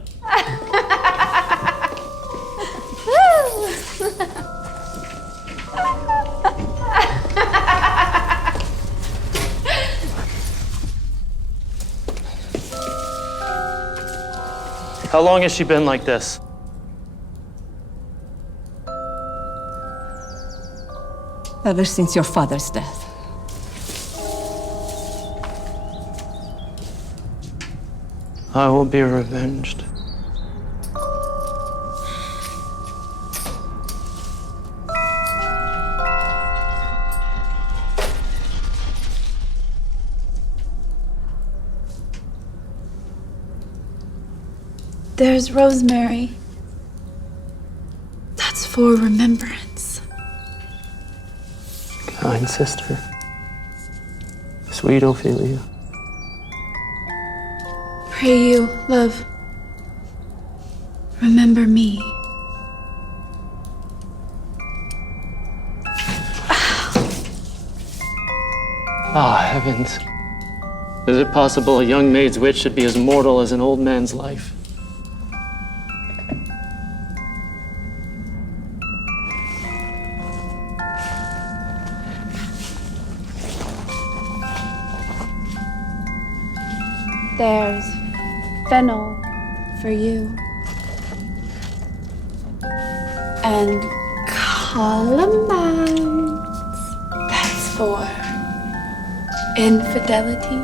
How long has she been like this? Ever since your father's death. I will be revenged. There's rosemary. That's for remembrance. Kind sister. Sweet Ophelia. Pray you, love, remember me. Ah, heavens. Is it possible a young maid's wit should be as mortal as an old man's life? There's fennel for you. And columbines. That's for infidelity.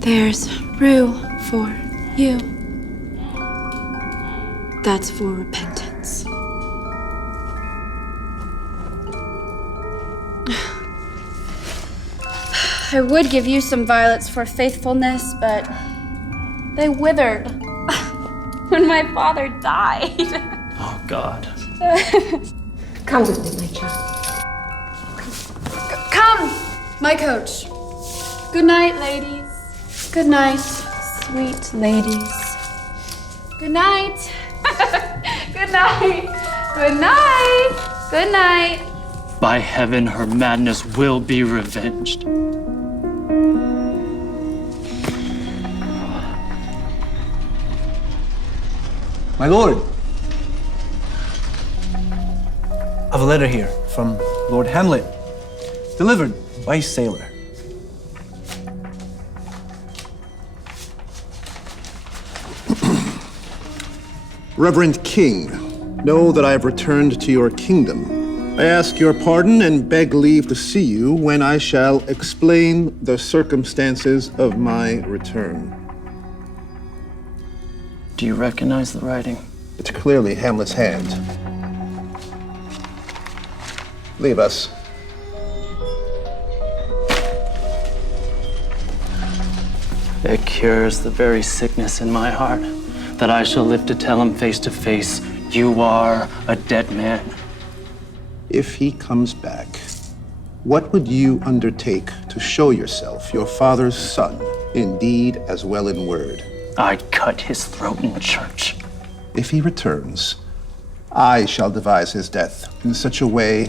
There's rue for you. That's for repentance. I would give you some violets for faithfulness, but they withered when my father died. Oh, God. Come with me, my child. Come, my coach. Good night, ladies. Good night, sweet ladies. Good night. Good night. Good night. Good night. By heaven, her madness will be revenged. My lord. I've a letter here from Lord Hamlet, delivered by a sailor. Reverend King, know that I have returned to your kingdom. I ask your pardon and beg leave to see you when I shall explain the circumstances of my return. Do you recognize the writing? It's clearly Hamlet's hand. Leave us. It cures the very sickness in my heart, that I shall live to tell him face to face, you are a dead man. If he comes back, what would you undertake to show yourself your father's son, in deed as well in word? I'd cut his throat in church. If he returns, I shall devise his death in such a way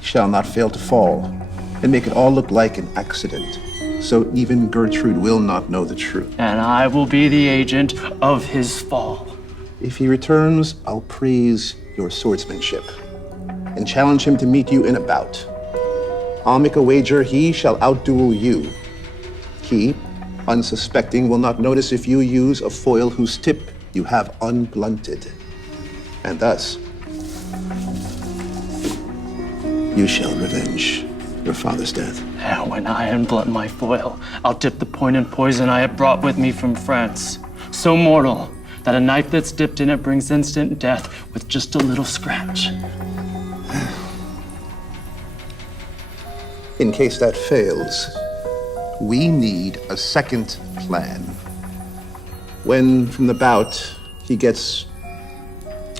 he shall not fail to fall, and make it all look like an accident, so even Gertrude will not know the truth. And I will be the agent of his fall. If he returns, I'll praise your swordsmanship and challenge him to meet you in a bout. I'll make a wager he shall outduel you. He, unsuspecting, will not notice if you use a foil whose tip you have unblunted. And thus, you shall revenge your father's death. And when I unblunt my foil, I'll dip the point in poison I have brought with me from France. So mortal that a knife that's dipped in it brings instant death with just a little scratch. In case that fails, we need a second plan. When, from the bout, he gets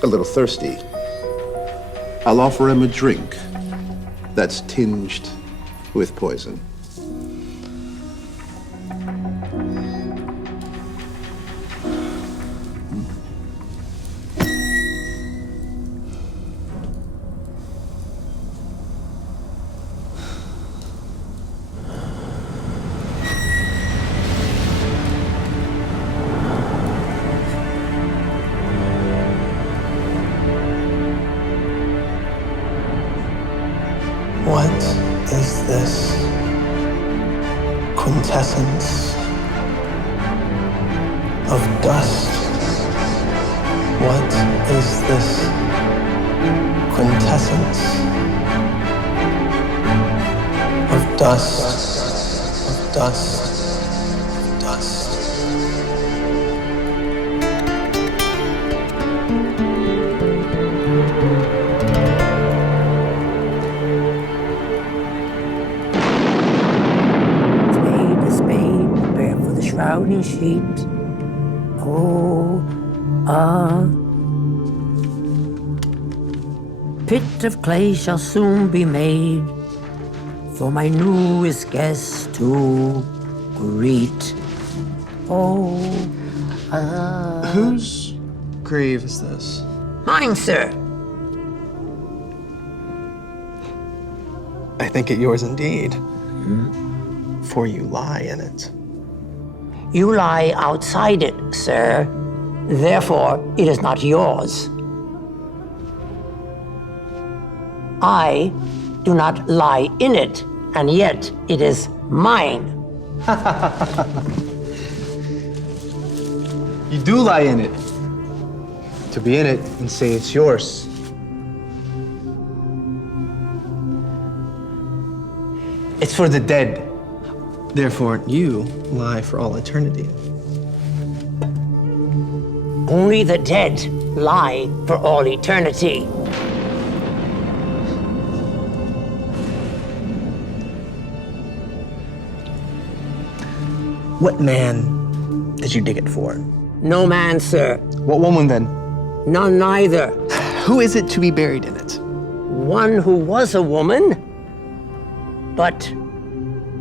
a little thirsty, I'll offer him a drink that's tinged with poison. What is this quintessence of dust? What is this quintessence of dust, of dust, of dust? Shrouding sheet. Oh, pit of clay shall soon be made for my newest guest to greet. Oh, Whose grave is this? mine, sir. I think it yours indeed. For you lie in it. You lie outside it, sir. Therefore, it is not yours. I do not lie in it, and yet it is mine. You do lie in it. To be in it and say it's yours. It's for the dead. Therefore, you lie for all eternity. Only the dead lie for all eternity. What man did you dig it for? No man, sir. What woman then? None neither. Who is it to be buried in it? One who was a woman, but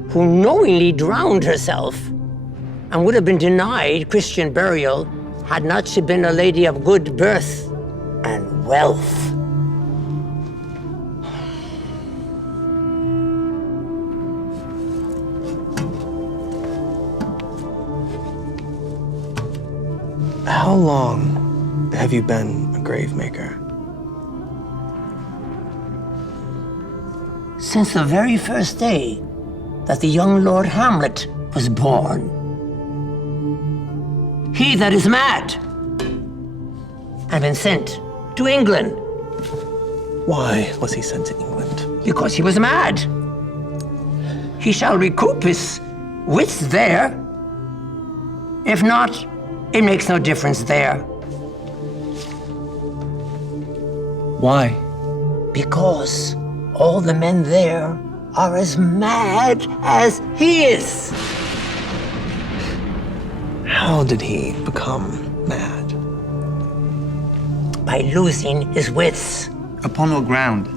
who knowingly drowned herself and would have been denied Christian burial had not she been a lady of good birth and wealth. How long have you been a grave maker? Since the very first day that the young Lord Hamlet was born. He that is mad and been sent to England. Why was he sent to England? Because he was mad. He shall recoup his wits there. If not, it makes no difference there. Why? Because all the men there are as mad as he is. How did he become mad? By losing his wits. Upon what ground?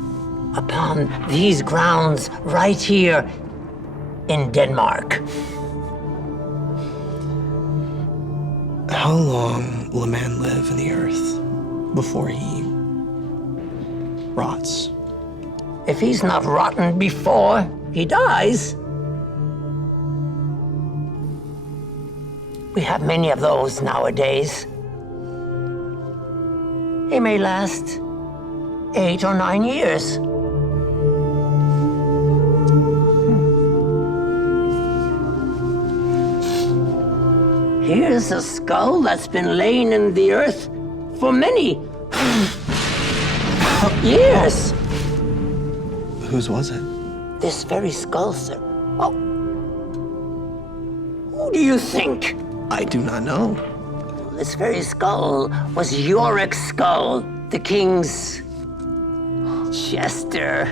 Upon these grounds right here in Denmark. How long will a man live in the earth before he rots? If he's not rotten before he dies. We have many of those nowadays. He may last 8 or 9 years. Here's a skull that's been laying in the earth for many years. Whose was it? This very skull, sir. Oh. Who do you think? I do not know. This very skull was Yorick's skull, the king's jester.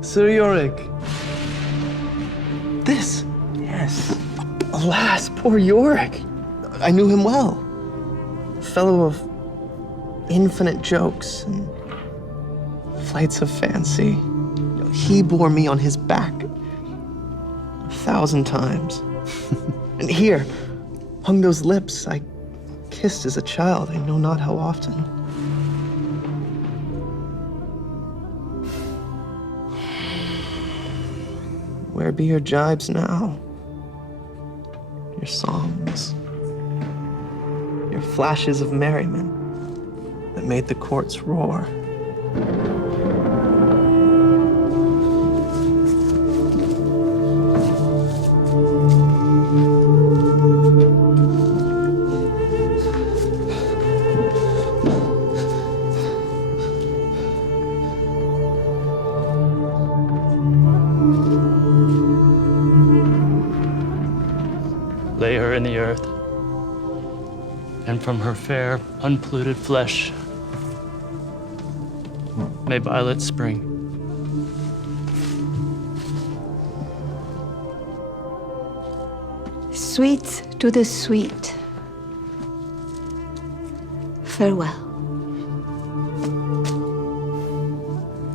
Sir Yorick. This? Yes. Alas, poor Yorick. I knew him well. A fellow of infinite jokes and flights of fancy. He bore me on his back 1,000 times. And here, hung those lips I kissed as a child, I know not how often. Where be your jibes now? Your songs? Your flashes of merriment that made the courts roar? Lay her in the earth, and from her fair, unpolluted flesh may violets spring. Sweet to the sweet. Farewell.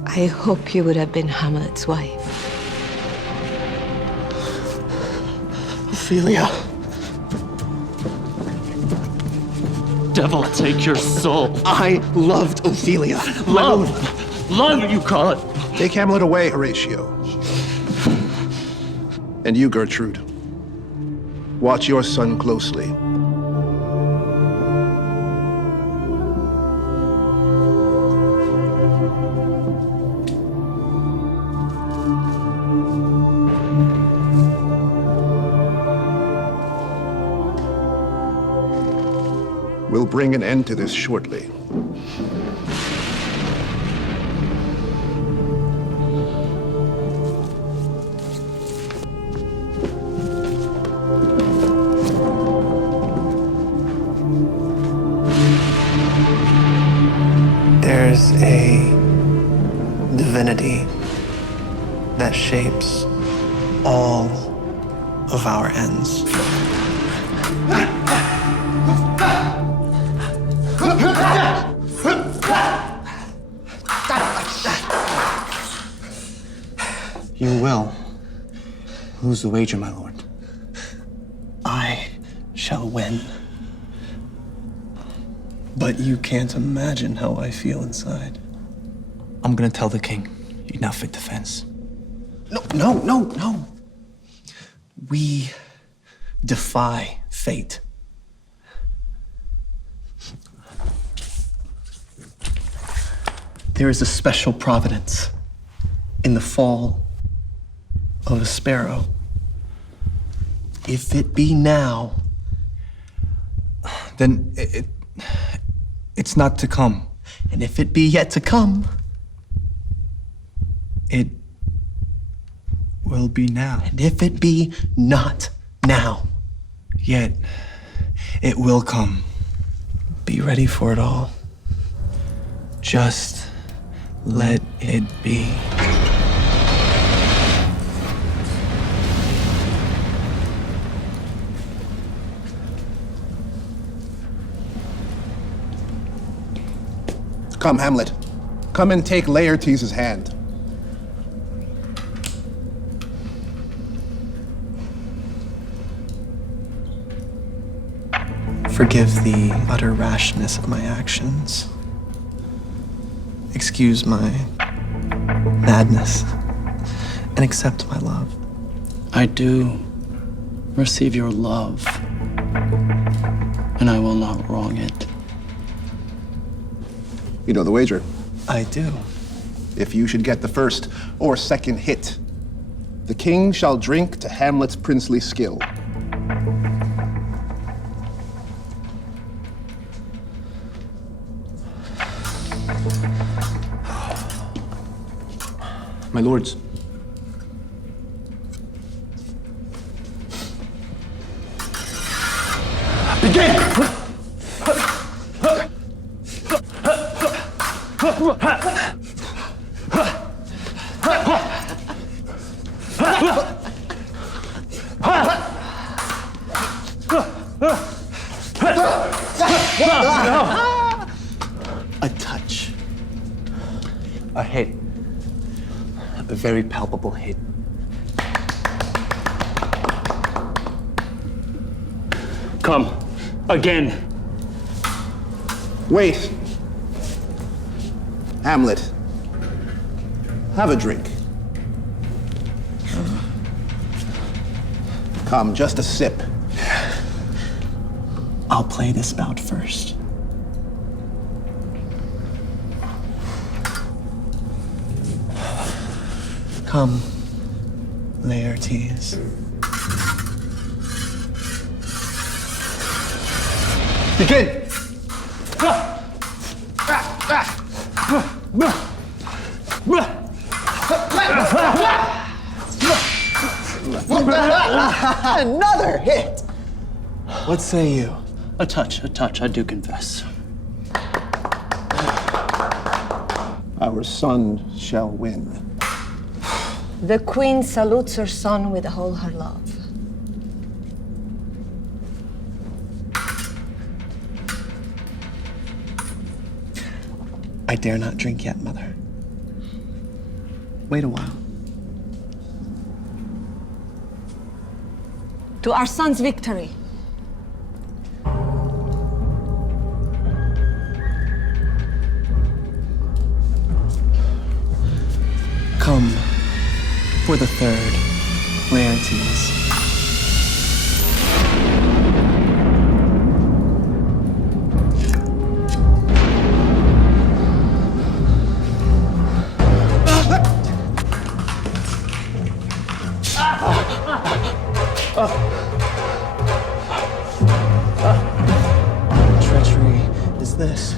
I hope you would have been Hamlet's wife. Ophelia. Devil take your soul. I loved Ophelia. Love. Love, you call it. Take Hamlet away, Horatio. And you, Gertrude. Watch your son closely. We'll bring an end to this shortly. There's a divinity that shapes all of our ends. You will lose the wager, my lord. I shall win. But you can't imagine how I feel inside. I'm gonna tell the king you're not fit to fence. No. We defy fate. There is a special providence in the fall of a sparrow. If it be now, Then it's not to come. and if it be yet to come, It will be now. and if it be not now, Yet it will come. be ready for it all. Just let it be. Come, Hamlet. Come and take Laertes' hand. Forgive the utter rashness of my actions. Excuse my madness and accept my love. I do receive your love, and I will not wrong it. You know the wager. I do. If you should get the first or second hit, the king shall drink to Hamlet's princely skill. My lords. Begin! A touch. A hit. A very palpable hit. Come, again. Wait. Hamlet, have a drink. Come, just a sip. I'll play this bout first. Come, Laertes. Begin! Another hit! What say you? A touch, I do confess. Our son shall win. The queen salutes her son with all her love. I dare not drink yet, mother. Wait a while. To our son's victory. Come for the third, Laertes. Treachery is this?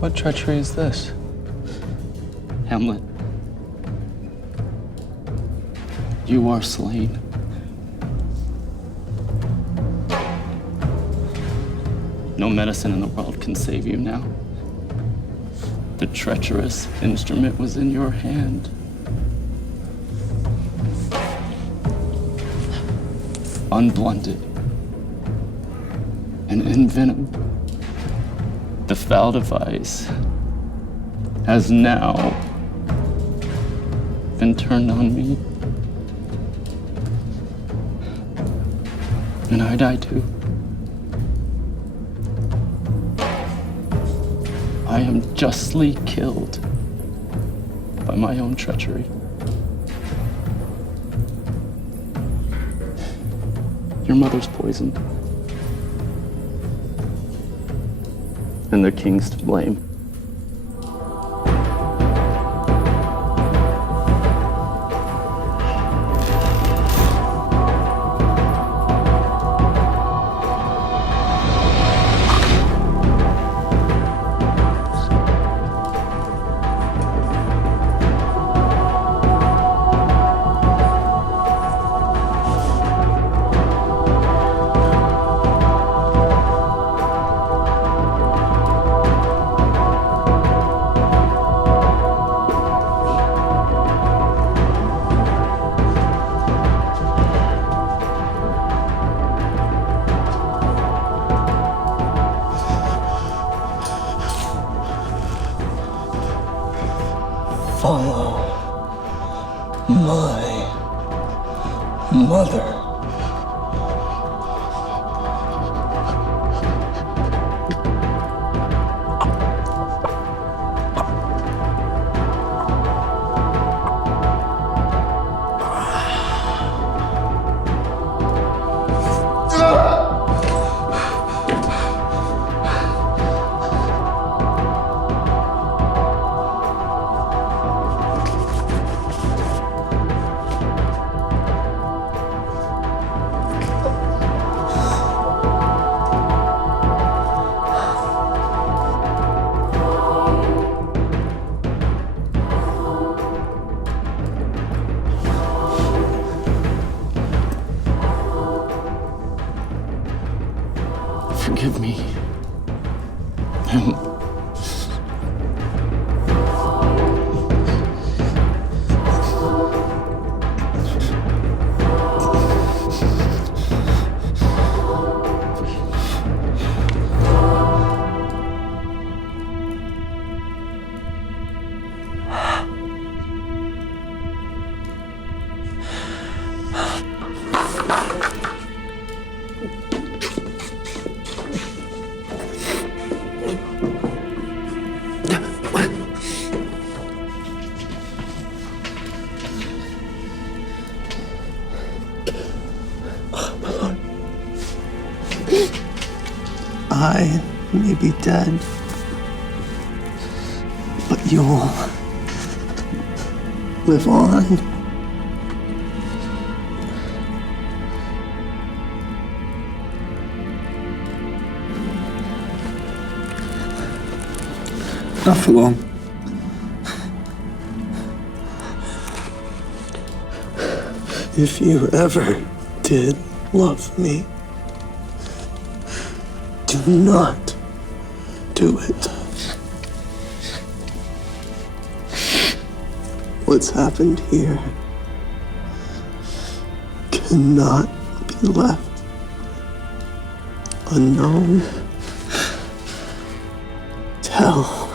What treachery is this? Hamlet, you are slain. No medicine in the world can save you now. The treacherous instrument was in your hand. Unblunted and envenomed. The foul device has now been turned on me. And I die too. I am justly killed by my own treachery. Your mother's poisoned. And the king's to blame. mother. Forgive me. I may be dead, but you'll live on. Not for long. If you ever did love me, do not do it. What's happened here cannot be left unknown. Tell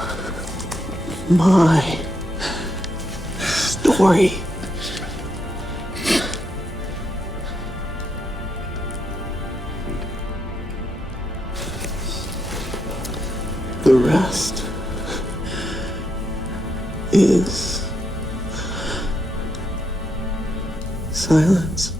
my story. The rest is silence.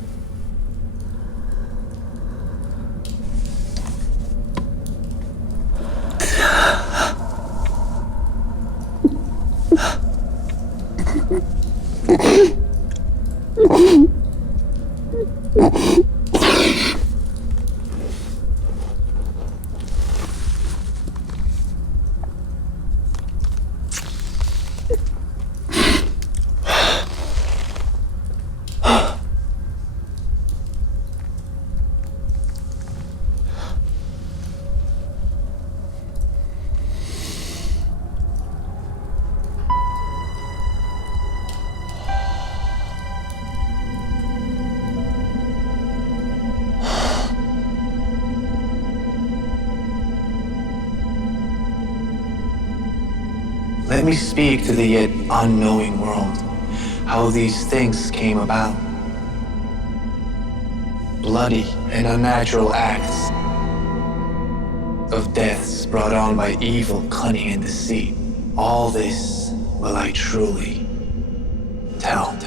Let me speak to the yet unknowing world how these things came about. Bloody and unnatural acts of deaths brought on by evil, cunning, and deceit. All this will I truly tell.